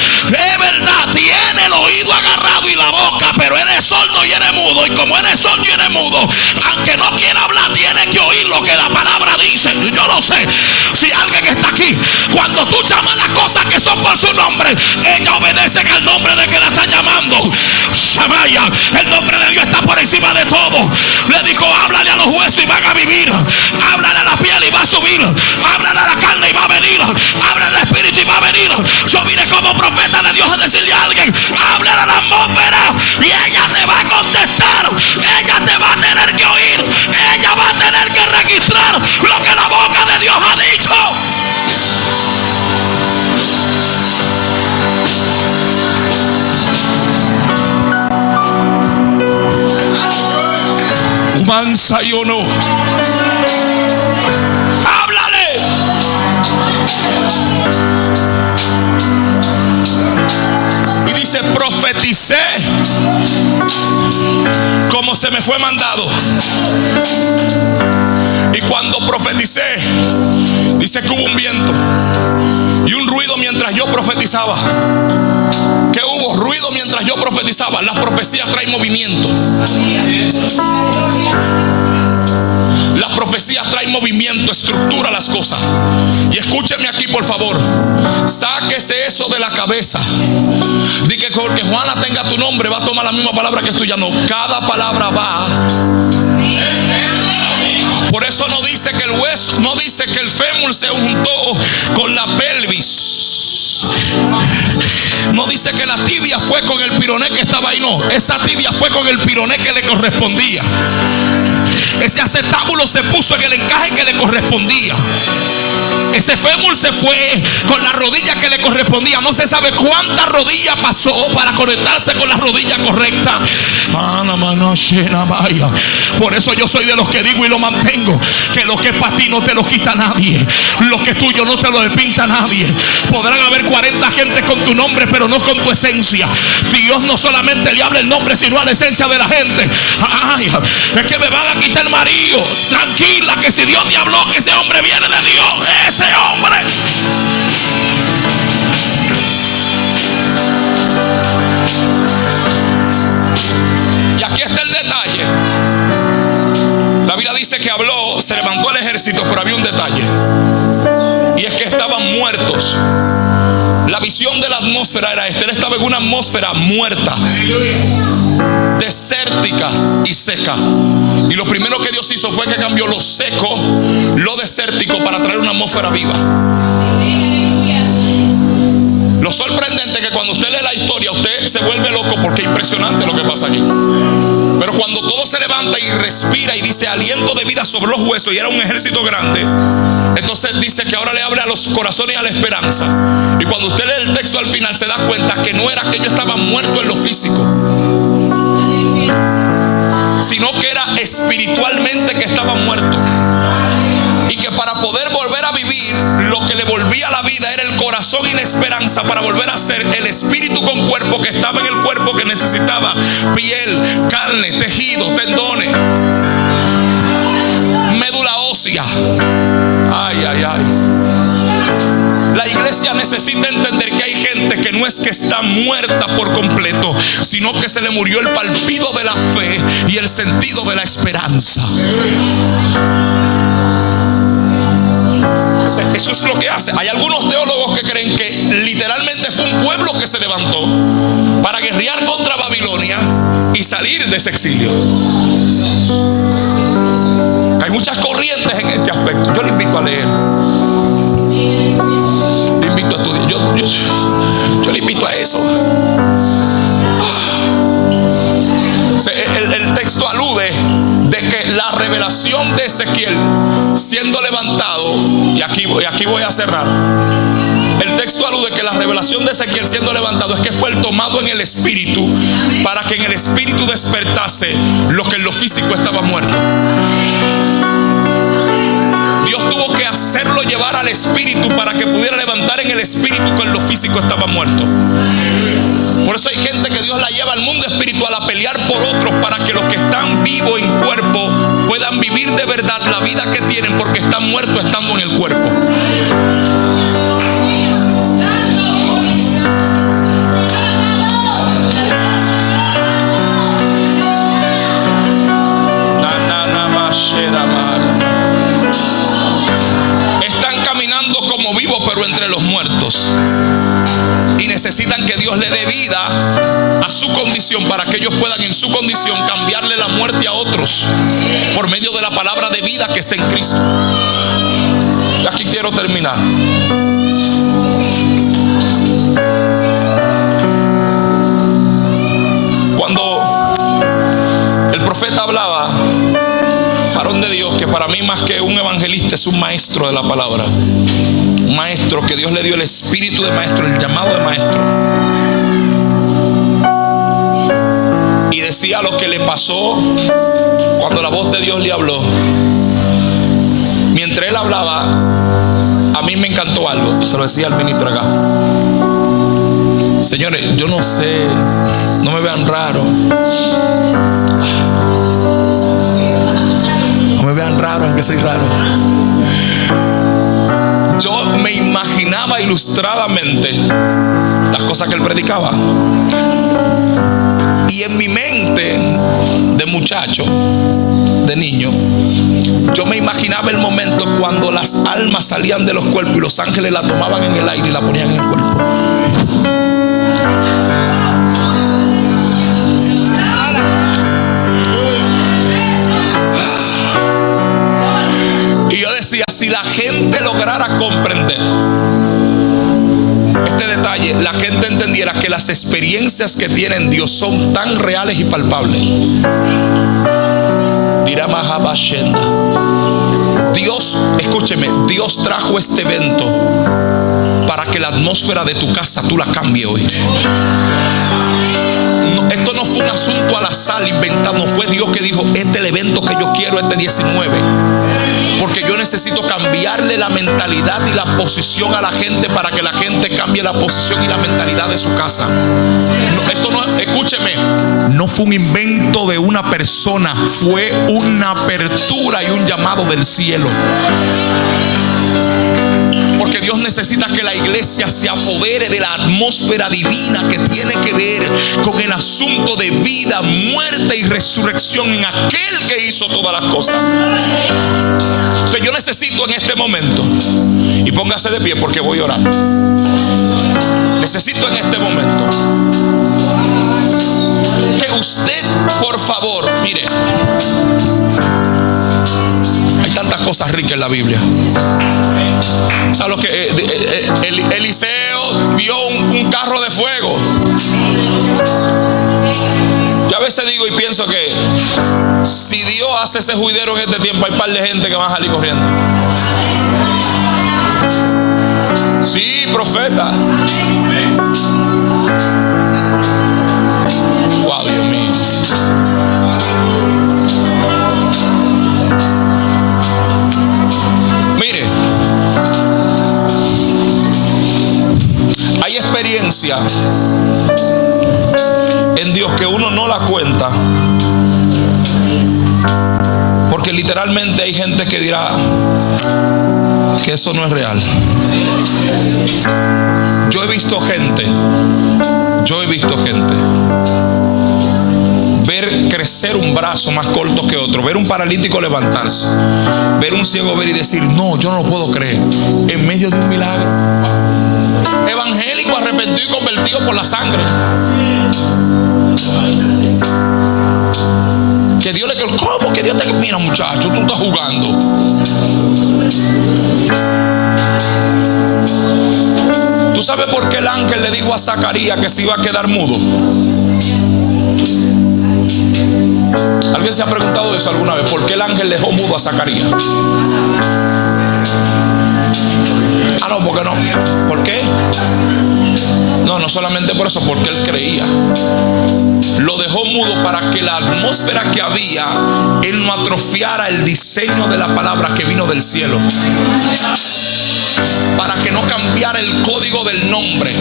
verdad tiene el oído agarrado y la boca, pero eres sordo y eres mudo. Y como eres sordo y eres mudo, aunque no quiera hablar, tiene que oír lo que la palabra dice. Yo no sé si alguien está aquí. Cuando tú llamas las cosas que son por su nombre, ellas obedecen al nombre de que la está llamando. Shamaya, el nombre de Dios está por encima de todo. Le dijo: háblale a los huesos y van a vivir. Háblale a la piel y va a subir. Háblale a la carne y va a venir. Háblale al espíritu y va a venir. Yo vine como profeta de Dios a decirle a alguien: háblale a la atmósfera y ella te va a contestar. Ella te va a tener que oír. Ella va a tener que registrar lo que la boca de Dios ha dicho. Mansa y o no. Háblale. Y dice: profeticé como se me fue mandado. Y cuando profeticé, dice que hubo un viento y un ruido mientras yo profetizaba. Que hubo ruido mientras yo profetizaba. Las profecías traen movimiento. Las profecías traen movimiento, estructura las cosas. Y escúcheme aquí, por favor. Sáquese eso de la cabeza. Di que porque Juana tenga tu nombre va a tomar la misma palabra que es tuya. No, cada palabra va. Por eso no dice que el hueso, no dice que el fémur se juntó con la pelvis. No dice que la tibia fue con el pironé que estaba ahí. No, esa tibia fue con el pironé que le correspondía. Ese acetábulo se puso en el encaje que le correspondía. Ese fémur se fue con la rodilla que le correspondía. No se sabe cuántas rodillas pasó para conectarse con la rodilla correcta. Por eso yo soy de los que digo y lo mantengo: que lo que es para ti no te lo quita nadie. Lo que es tuyo no te lo despinta nadie. Podrán haber 40 gentes con tu nombre, pero no con tu esencia. Dios no solamente le habla el nombre, sino a la esencia de la gente. Ay, es que me van a quitar el marido. Tranquila, que si Dios te habló que ese hombre viene de Dios, ese hombre. Y aquí está el detalle. La Biblia dice que habló, se levantó el ejército, pero había un detalle. Y es que estaban muertos. La visión de la atmósfera era esta: él estaba en una atmósfera muerta, desértica y seca. Y lo primero que Dios hizo fue que cambió lo seco, lo desértico, para traer una atmósfera viva. Lo sorprendente es que cuando usted lee la historia, usted se vuelve loco porque es impresionante lo que pasa aquí. Pero cuando todo se levanta y respira y dice aliento de vida sobre los huesos, y era un ejército grande, entonces dice que ahora le abre a los corazones y a la esperanza. Y cuando usted lee el texto al final, se da cuenta que no era que ellos estaban muertos en lo físico, sino que era espiritualmente que estaban muertos. Y que para poder volver a vivir, lo que le volvía a la vida era el corazón y la esperanza para volver a ser el espíritu con cuerpo que estaba en el cuerpo, que necesitaba piel, carne, tejido, tendones, médula ósea. Ay, ay, ay. La iglesia necesita entender que hay gente que no es que está muerta por completo, sino que se le murió el palpito de la fe y el sentido de la esperanza. Eso es lo que hace. Hay algunos teólogos que creen que literalmente fue un pueblo que se levantó para guerrear contra Babilonia y salir de ese exilio. Hay muchas corrientes en este aspecto. Yo le invito a leer, le invito a estudiar. Yo le invito a eso. El texto alude de que la revelación de Ezequiel siendo levantado, y aquí voy a cerrar. El texto alude que la revelación de Ezequiel siendo levantado es que fue el tomado en el espíritu, para que en el espíritu despertase lo que en lo físico estaba muerto. Dios tuvo que hacerlo llevar al espíritu para que pudiera levantar en el espíritu que en lo físico estaba muerto. Por eso hay gente que Dios la lleva al mundo espiritual a pelear por otros, para que los que están vivos en cuerpo puedan vivir de verdad la vida que tienen, porque están muertos estando en el cuerpo. necesitan que Dios le dé vida a su condición para que ellos puedan en su condición cambiarle la muerte a otros por medio de la palabra de vida que está en Cristo. Y aquí quiero terminar. Cuando el profeta hablaba, varón de Dios, que para mí más que un evangelista es un maestro de la palabra, un maestro que Dios le dio el espíritu de maestro, el llamado de maestro, y decía lo que le pasó cuando la voz de Dios le habló. Mientras él hablaba, a mí me encantó algo, y se lo decía al ministro acá. Señores, yo no sé, no me vean raro, no me vean raro, aunque soy raro. Yo me imaginaba ilustradamente las cosas que él predicaba, y en mi mente de muchacho, de niño, yo me imaginaba el momento cuando las almas salían de los cuerpos y los ángeles la tomaban en el aire y la ponían en el cuerpo. Y yo decía, si la gente lograra comprender este detalle, la gente entendiera que las experiencias que tiene en Dios son tan reales y palpables. Dirá Mahabashenda. Dios, escúcheme, Dios trajo este evento para que la atmósfera de tu casa tú la cambies hoy. Esto no fue un asunto al azar inventado, no fue Dios que dijo, este es el evento que yo quiero, este 19. Porque yo necesito cambiarle la mentalidad y la posición a la gente para que la gente cambie la posición y la mentalidad de su casa. No, esto no, escúcheme, no fue un invento de una persona, fue una apertura y un llamado del cielo. Porque Dios necesita que la iglesia se apodere de la atmósfera divina que tiene que ver con el asunto de vida, muerte y resurrección en aquel que hizo todas las cosas. Entonces yo necesito en este momento, y póngase de pie porque voy a orar. Necesito en este momento que usted, por favor, mire, hay tantas cosas ricas en la Biblia. ¿Sabes lo que Eliseo vio un carro de fuego? Yo a veces digo y pienso que si Dios hace ese juidero en este tiempo, hay un par de gente que va a salir corriendo. Sí, profeta. Wow, Dios mío. Mire, hay experiencia en Dios que uno no la cuenta, porque literalmente hay gente que dirá que eso no es real. Yo he visto gente ver crecer un brazo más corto que otro, ver un paralítico levantarse, ver un ciego ver y decir, no, yo no lo puedo creer, en medio de un milagro. Evangélico arrepentido y convertido por la sangre. Que Dios le quedó, ¿cómo que Dios te mira, muchacho? Tú estás jugando. ¿Tú sabes por qué el ángel le dijo a Zacarías que se iba a quedar mudo? ¿Alguien se ha preguntado eso alguna vez? ¿Por qué el ángel dejó mudo a Zacarías? Ah, no, ¿por qué no? ¿Por qué? No solamente por eso, porque él creía. Lo dejó mudo para que la atmósfera que había, él no atrofiara el diseño de la palabra que vino del cielo. Para que no cambiara el código del nombre.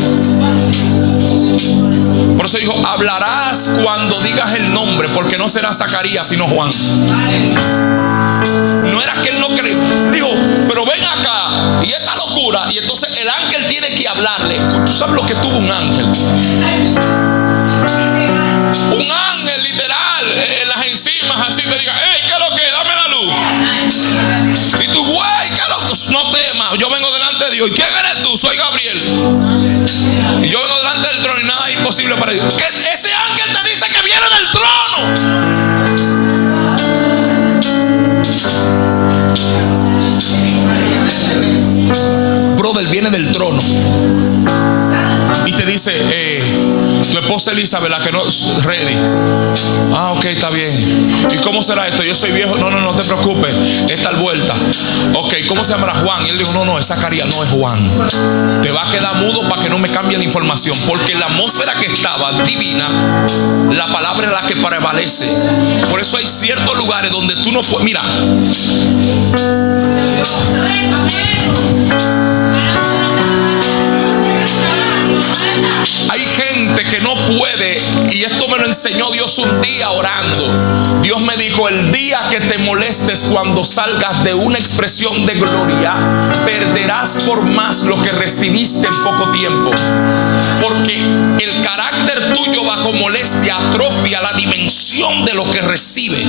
Por eso dijo, hablarás cuando digas el nombre, porque no será Zacarías sino Juan. No era que él no creyó. Dijo, pero ven acá, y esta locura. Y entonces el ángel tiene que hablarle. ¿Tú sabes lo que tuvo un ángel? Un ángel literal, en las enzimas así te diga, hey, ¿qué es lo que? Dame la luz. Y tú, güey, ¿qué es lo que? No temas, yo vengo delante de Dios. ¿Y quién eres tú? Soy Gabriel. Y yo vengo delante imposible para Dios. Que ese ángel te dice que viene del trono. Brother, viene del trono. Y te dice, tu esposa Elizabeth, la que no ready. Ah, ok, está bien. ¿Y cómo será esto? Yo soy viejo. No te preocupes, es tal vuelta. Ok, ¿cómo se llamará? Juan. Y él dijo, no, es Zacarías, no es Juan. Te va a quedar mudo para que no me cambie la información, porque la atmósfera que estaba divina, la palabra es la que prevalece. Por eso hay ciertos lugares donde tú no puedes. Mira, hay gente que no puede, y esto me lo enseñó Dios un día orando. Dios me dijo, el día que te molestes cuando salgas de una expresión de gloria, perderás por más lo que recibiste en poco tiempo. Porque el carácter tuyo bajo molestia atrofia la dimensión de lo que recibe.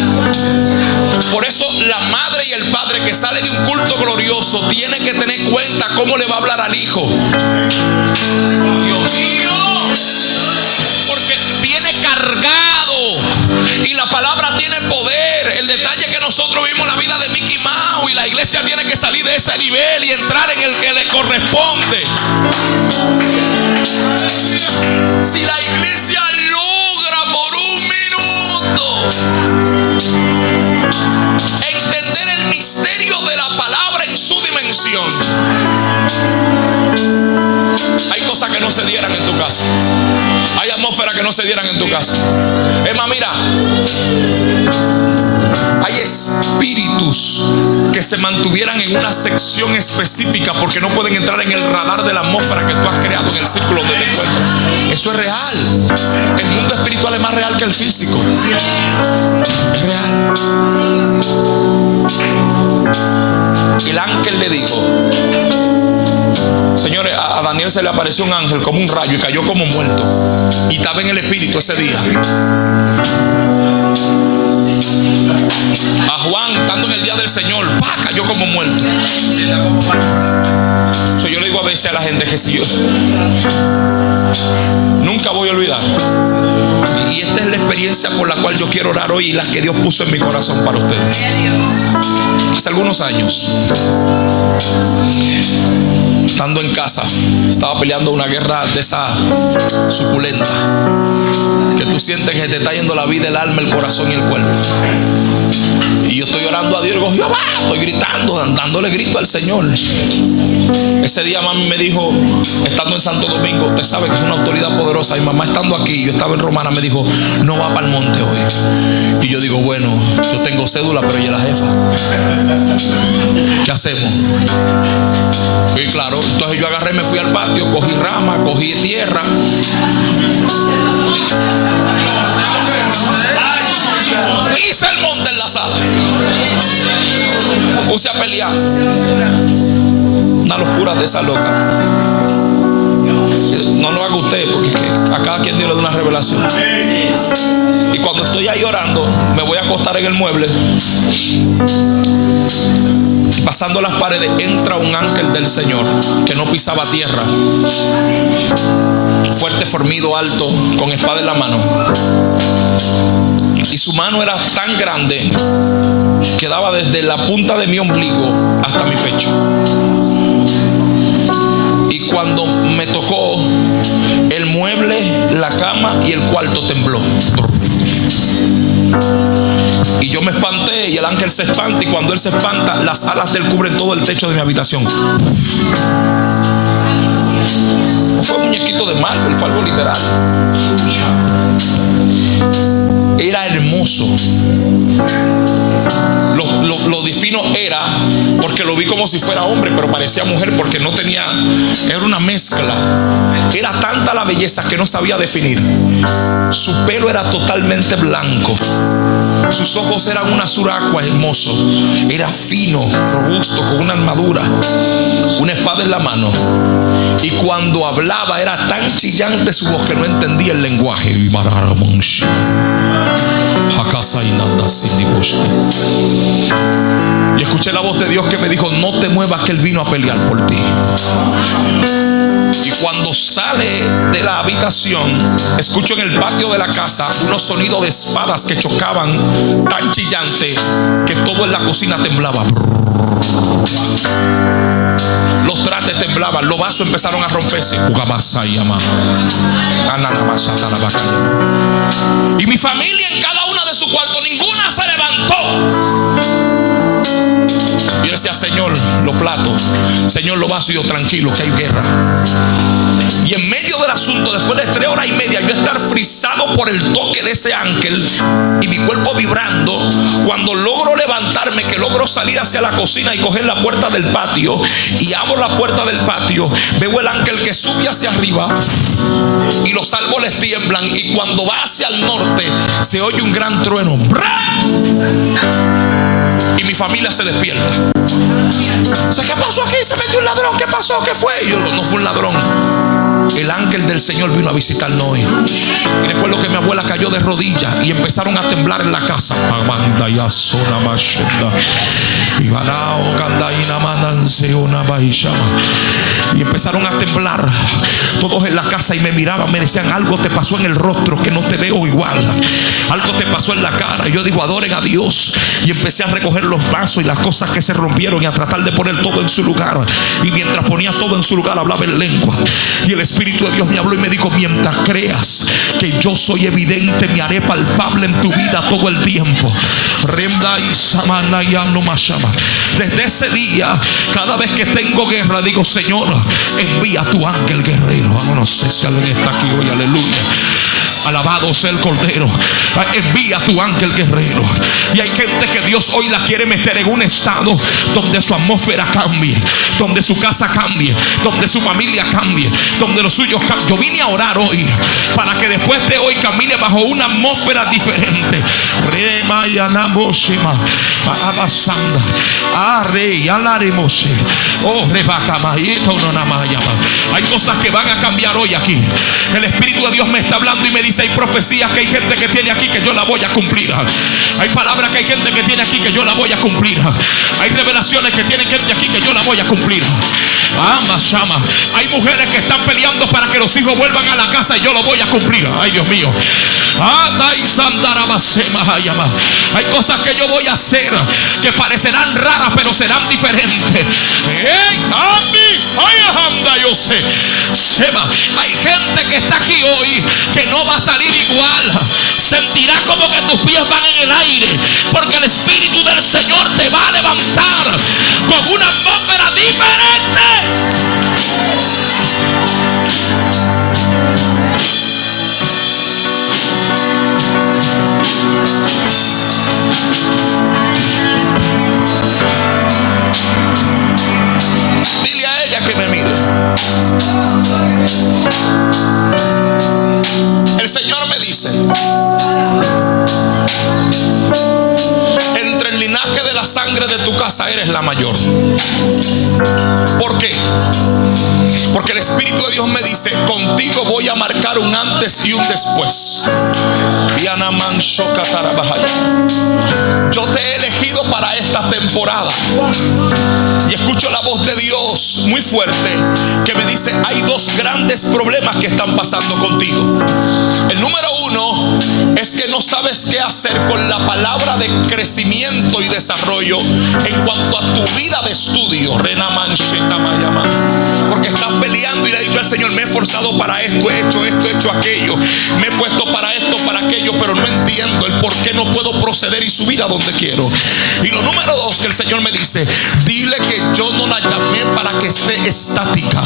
Por eso la madre y el padre que sale de un culto glorioso tiene que tener cuenta cómo le va a hablar al hijo. Dios mío, porque viene cargado y la palabra tiene poder. El detalle es que nosotros vimos la vida de Mickey Mouse y la iglesia tiene que salir de ese nivel y entrar en el que le corresponde. Si la iglesia logra por un minuto entender el misterio de la palabra en su dimensión, hay cosas que no se dieran en tu casa. Hay atmósferas que no se dieran en tu casa. Es más, mira, hay espíritus que se mantuvieran en una sección específica porque no pueden entrar en el radar de la atmósfera que tú has creado en el círculo donde te encuentras. Eso es real. El mundo espiritual es más real que el físico. Es real. El ángel le dijo, señores, a Daniel se le apareció un ángel como un rayo y cayó como muerto. Y estaba en el espíritu ese día. A Juan, estando en el día del Señor, cayó como muerto. Yo le digo a veces a la gente que si yo nunca voy a olvidar. Y esta es la experiencia por la cual yo quiero orar hoy y la que Dios puso en mi corazón para ustedes. Hace algunos años, estando en casa, estaba peleando una guerra de esa suculenta que tú sientes que te está yendo la vida, el alma, el corazón y el cuerpo. Y yo estoy orando a Dios y digo, Jehová, estoy gritando, dándole grito al Señor. Ese día mami me dijo, estando en Santo Domingo, usted sabe que es una autoridad poderosa, y mamá estando aquí, yo estaba en Romana, me dijo, no va para el monte hoy. Y yo digo, bueno, yo tengo cédula, pero ella es la jefa. ¿Qué hacemos? Y claro, entonces yo agarré, me fui al patio, cogí rama, cogí tierra. Hice el monte en la sala. Me puse a pelear. Una locura de esa loca. No lo haga usted, porque a cada quien Dios le da una revelación. Y cuando estoy ahí orando, me voy a acostar en el mueble. Y pasando las paredes, entra un ángel del Señor que no pisaba tierra. Fuerte, formido, alto, con espada en la mano. Y su mano era tan grande que daba desde la punta de mi ombligo hasta mi pecho. Y cuando me tocó, el mueble, la cama y el cuarto tembló. Y yo me espanté y el ángel se espanta. Y cuando él se espanta, las alas de él cubren todo el techo de mi habitación. No fue un muñequito de Marvel, fue algo literal. Era hermoso. Lo divino era, porque lo vi como si fuera hombre, pero parecía mujer porque no tenía, era una mezcla. Era tanta la belleza que no sabía definir. Su pelo era totalmente blanco. Sus ojos eran un azul aqua hermoso. Era fino, robusto, con una armadura, una espada en la mano. Y cuando hablaba era tan chillante su voz que no entendía el lenguaje. Y escuché la voz de Dios que me dijo: no te muevas, que Él vino a pelear por ti. Y cuando sale de la habitación, escucho en el patio de la casa unos sonidos de espadas que chocaban tan chillante que todo en la cocina temblaba. Los trastes temblaban, los vasos empezaron a romperse. Y mi familia en cada una de sus cuartos, ninguna se levantó. Yo decía: Señor, los platos, Señor, los vasos. Y yo: tranquilo, que hay guerra. Y en medio del asunto, después de 3 horas y media, yo estar frisado por el toque de ese ángel y mi cuerpo vibrando, cuando logro levantarme, que logro salir hacia la cocina y coger la puerta del patio, y abro la puerta del patio, veo el ángel que sube hacia arriba y los árboles tiemblan, y cuando va hacia el norte se oye un gran trueno. ¡Bra! Y mi familia se despierta. O sea, ¿qué pasó aquí? Se metió un ladrón. ¿Qué pasó? ¿Qué fue? Y yo: no fue un ladrón. El ángel del Señor vino a visitarnos hoy. Y recuerdo que mi abuela cayó de rodillas y empezaron a temblar en la casa. Y empezaron a temblar todos en la casa y me miraban, me decían: algo te pasó en el rostro, que no te veo igual, algo te pasó en la cara. Y yo digo: adoren a Dios. Y empecé a recoger los vasos y las cosas que se rompieron y a tratar de poner todo en su lugar. Y mientras ponía todo en su lugar, hablaba en lengua. Y el Espíritu de Dios me habló y me dijo: mientras creas que yo soy evidente, me haré palpable en tu vida todo el tiempo. Desde ese día, cada vez que tengo guerra, digo: Señor, envía a tu ángel guerrero. No sé si alguien está aquí hoy. Aleluya. Alabado sea el Cordero. Envía a tu ángel guerrero. Y hay gente que Dios hoy la quiere meter en un estado donde su atmósfera cambie, donde su casa cambie, donde su familia cambie, donde los suyos cambien. Yo vine a orar hoy para que después de hoy camine bajo una atmósfera diferente. Hay cosas que van a cambiar hoy aquí. El Espíritu de Dios me está hablando y me dice: hay profecías que hay gente que tiene aquí que yo la voy a cumplir. Hay palabras que hay gente que tiene aquí que yo la voy a cumplir. Hay revelaciones que tiene gente aquí que yo la voy a cumplir. Hay mujeres que están peleando para que los hijos vuelvan a la casa y yo lo voy a cumplir. Ay, Dios mío. Hay cosas que yo voy a hacer que parecerán raras, pero serán diferentes. Hay gente que está aquí hoy que no va a salir igual. Sentirá como que tus pies van en el aire, porque el Espíritu del Señor te va a levantar con una atmósfera diferente. Dile a ella que me mire. El Señor me dice: entre el linaje de la sangre de tu casa eres la mayor. ¿Por qué? Porque el Espíritu de Dios me dice: contigo voy a marcar un antes y un después. Yo te he elegido para esta temporada. Y escucho la voz de Dios muy fuerte que me dice: hay 2 grandes problemas que están pasando contigo. El número 1 es que no sabes qué hacer con la palabra de crecimiento y desarrollo en cuanto a tu vida de estudio. Porque estás peleando y le has dicho al Señor: me he esforzado para esto, he hecho aquello, me he puesto para esto, para aquello, pero no entiendo el por qué no puedo proceder y subir a donde quiero. Y lo número 2 que el Señor me dice: dile que yo no la llamé para que esté estática.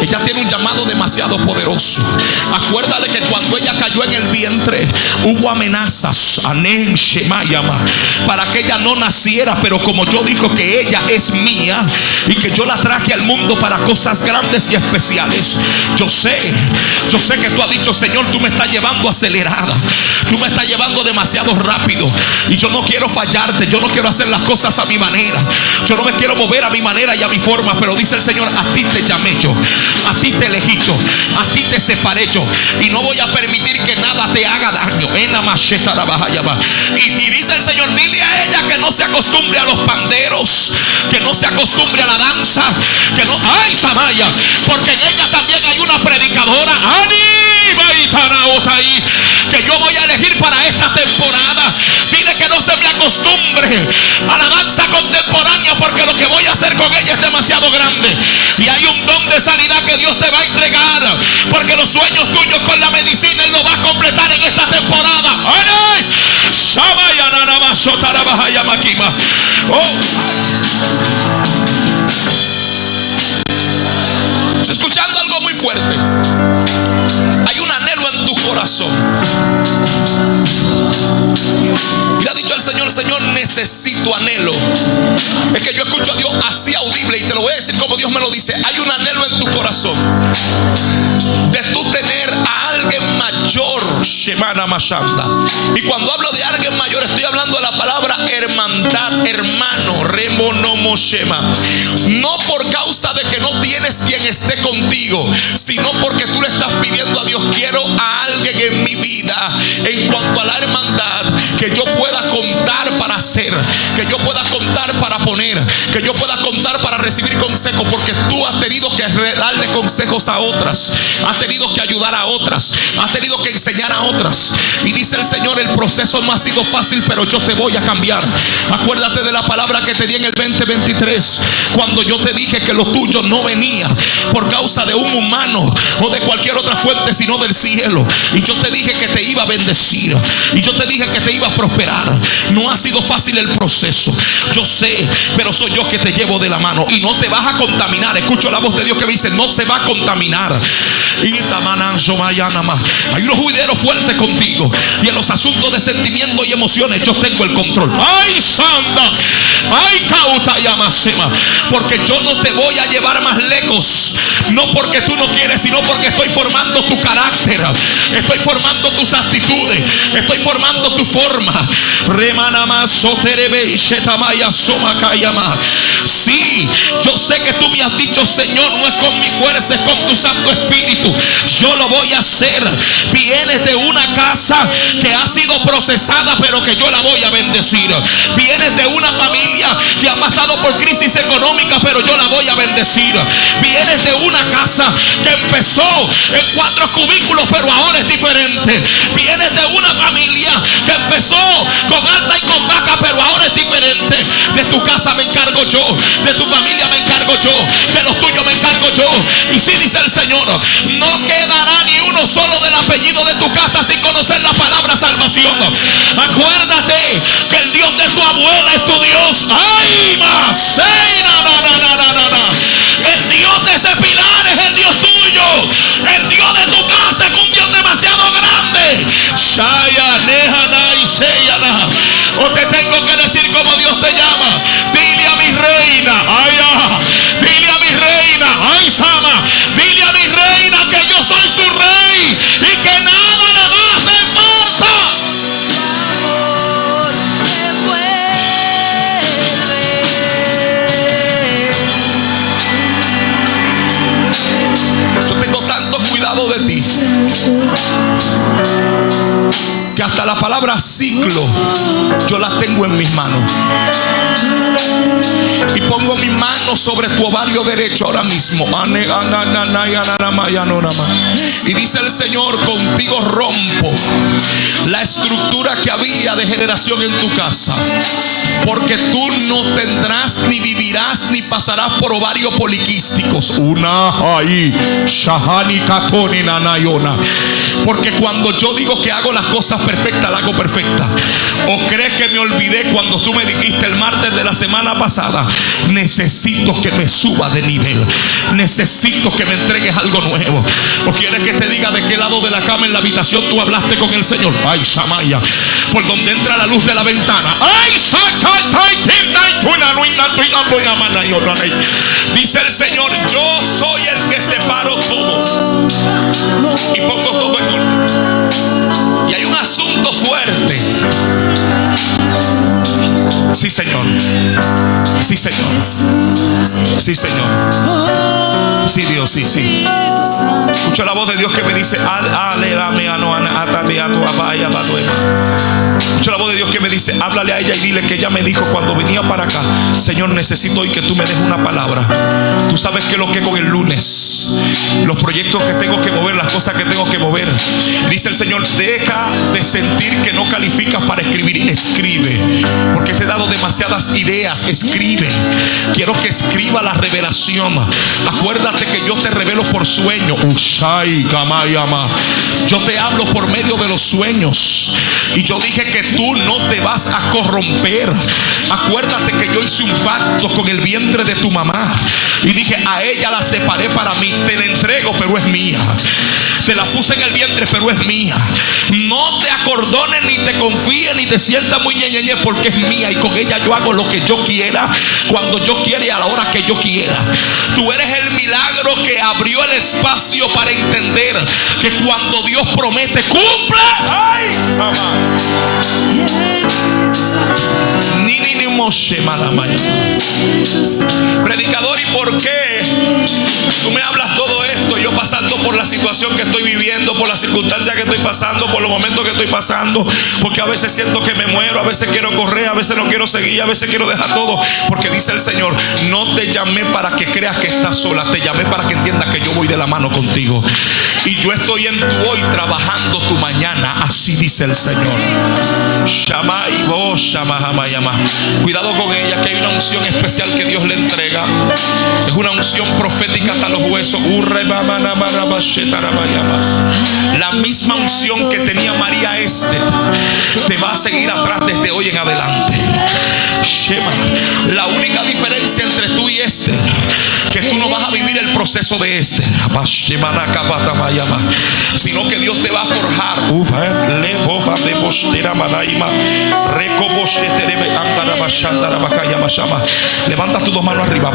Ella tiene un llamado demasiado poderoso. Acuérdale que cuando ella cayó en el vientre hubo amenazas para que ella no naciera, pero como yo digo que ella es mía y que yo la traje al mundo para cosas grandes y especiales. Yo sé que tú has dicho: Señor, tú me estás llevando acelerada, tú me estás llevando demasiado rápido. Y yo no quiero fallarte. Yo no quiero hacer las cosas a mi manera. Yo no me quiero mover a mi manera y a mi forma. Pero dice el Señor: a ti te llamé yo, a ti te elegí yo, a ti te separé yo. Y no voy a permitir que nada te haga daño. Y dice el Señor: dile a ella que no se acostumbre a los panderos, que no se acostumbre a la danza, que no, ay Samaya, porque en ella también hay una predicadora, que yo voy a elegir para esta temporada. Dile que no se me acostumbre a la danza contemporánea, porque lo que voy a hacer con ella es demasiado grande. Y hay un don de sanidad que Dios te va a entregar, porque los sueños tuyos con la medicina Él lo va a completar en esta temporada. Estoy escuchando algo muy fuerte. Hay un anhelo en tu corazón. Y le ha dicho al Señor: Señor, necesito anhelo. Es que yo escucho a Dios así audible, y te lo voy a decir como Dios me lo dice. Hay un anhelo en tu corazón de tú tener a alguien mayor, Shemana Mashanda. Y cuando hablo de alguien mayor, estoy hablando de la palabra hermandad, hermano, Remonomo Shema. No por causa de que no tienes quien esté contigo, sino porque tú le estás pidiendo a Dios: quiero a alguien en mi vida, en cuanto a la hermandad, que yo pueda contar para hacer, que yo pueda contar para poner, que yo pueda contar para recibir consejos, porque tú has tenido que darle consejos a otras, has tenido que ayudar a otras, has tenido que enseñar a otras. Y dice el Señor: el proceso no ha sido fácil, pero yo te voy a cambiar. Acuérdate de la palabra que te di en el 2023, cuando yo te dije que lo tuyo no venía por causa de un humano o de cualquier otra fuente, sino del cielo. Y yo te dije que te iba a bendecir, y yo te dije que te iba a prosperar. No ha sido fácil el proceso, yo sé, pero soy yo que te llevo de la mano. Y no te vas a contaminar. Escucho la voz de Dios que me dice: no se va a contaminar. Hay unos juideros fuertes contigo, y en los asuntos de sentimientos y emociones yo tengo el control. Ay Santa, ay Cauta Yamasema, porque yo no te voy a llevar más lejos, no porque tú no quieres, sino porque estoy formando tu carácter, estoy formando tus actitudes, estoy formando tu forma. Sí, yo sé que tú me has dicho: Señor, no es con mi fuerza, es con tu Santo Espíritu. Yo lo voy a hacer. Vienes de una casa que ha sido procesada, pero que yo la voy a bendecir. Vienes de una familia que ha pasado por crisis económica, pero yo la voy a bendecir. Vienes de una casa que empezó en 4 cubículos, pero ahora es diferente. Vienes de una familia que empezó con alta y con baja, pero ahora es diferente. De tu casa me encargo yo, de tu familia me encargo yo, de los tuyos me encargo yo. Y si dice el Señor: no quedará ni uno solo del apellido de tu casa sin conocer la palabra salvación. Acuérdate que el Dios de tu abuela es tu Dios. ¡Ay, más! El Dios de ese pilar es el Dios tuyo. El Dios de tu casa es un Dios demasiado grande. O te tengo que decir como Dios te llama. Dile a mi reina, dile a mi reina, ay Sama, dile a mi reina que yo soy su rey y que nada le va a hacer falta. Yo tengo tanto cuidado de ti que hasta la palabra ciclo yo la tengo en mis manos. Y pongo mi mano sobre tu ovario derecho ahora mismo. Y dice el Señor: contigo rompo la estructura que había de generación en tu casa, porque tú no tendrás, ni vivirás, ni pasarás por ovarios poliquísticos. Porque cuando yo digo que hago las cosas perfectas, las hago perfectas. ¿O crees que me olvidé cuando tú me dijiste el martes de la semana pasada: necesito que me suba de nivel, necesito que me entregues algo nuevo? ¿O quieres que te diga de qué lado de la cama en la habitación tú hablaste con el Señor? Ay, Samaya, por donde entra la luz de la ventana. Ay, dice el Señor: yo soy el que separo todo y pongo todo en orden. Y hay un asunto fuerte Sí, Señor. Sí, Señor. Sí, Señor. Sí, Dios, sí, sí. Escucho la voz de Dios que me dice: escucho la voz de Dios que me dice: háblale a ella y dile que ella me dijo cuando venía para acá: Señor, necesito hoy que tú me des una palabra. Tú sabes que lo que con el lunes, los proyectos que tengo que mover, las cosas que tengo que mover. Dice el Señor: deja de sentir que no calificas para escribir. Escribe, porque te he dado demasiadas ideas. Escribe. Quiero que escriba la revelación. Acuérdate que yo te revelo por sueño. Yo te hablo por medio de los sueños. Y yo dije que tú no te vas a corromper. Acuérdate que yo hice un pacto con el vientre de tu mamá y dije: a ella la separé para mí. Te la entrego, pero es mía. Te la puse en el vientre, pero es mía. No te acordones, ni te confíes, ni te sientas muy ñeñeñe, porque es mía. Y con ella yo hago lo que yo quiera, cuando yo quiera y a la hora que yo quiera. Tú eres el milagro que abrió el espacio para entender que cuando Dios promete, cumple. ¡Ay, Sama! Predicador, ¿y por qué tú me hablas todo esto? Yo pasando por la situación que estoy viviendo, por las circunstancias que estoy pasando, por los momentos que estoy pasando, porque a veces siento que me muero, a veces quiero correr, a veces no quiero seguir, a veces quiero dejar todo. Porque dice el Señor: no te llamé para que creas que estás sola, te llamé para que entiendas que yo voy de la mano contigo. Y yo estoy en tu hoy trabajando tu mañana. Así dice el Señor. Cuidado con ella, que hay una unción especial que Dios le entrega. Es una unción profética hasta los huesos. La misma unción que tenía María Esther te va a seguir atrás desde hoy en adelante. La única diferencia entre tú y Esther, que tú no vas a vivir el proceso de Esther, sino que Dios te va a forjar. Levanta tus dos manos arriba.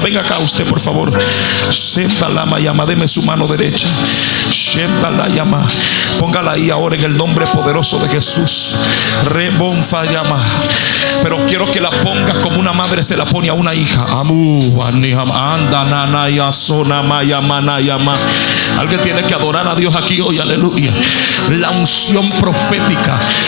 Venga acá usted, por favor. Deme su mano derecha. Póngala ahí ahora en el nombre poderoso de Jesús. Pero quiero que la pongas como una madre se la pone a una hija. Alguien tiene que adorar a Dios aquí hoy. Aleluya. La unción profética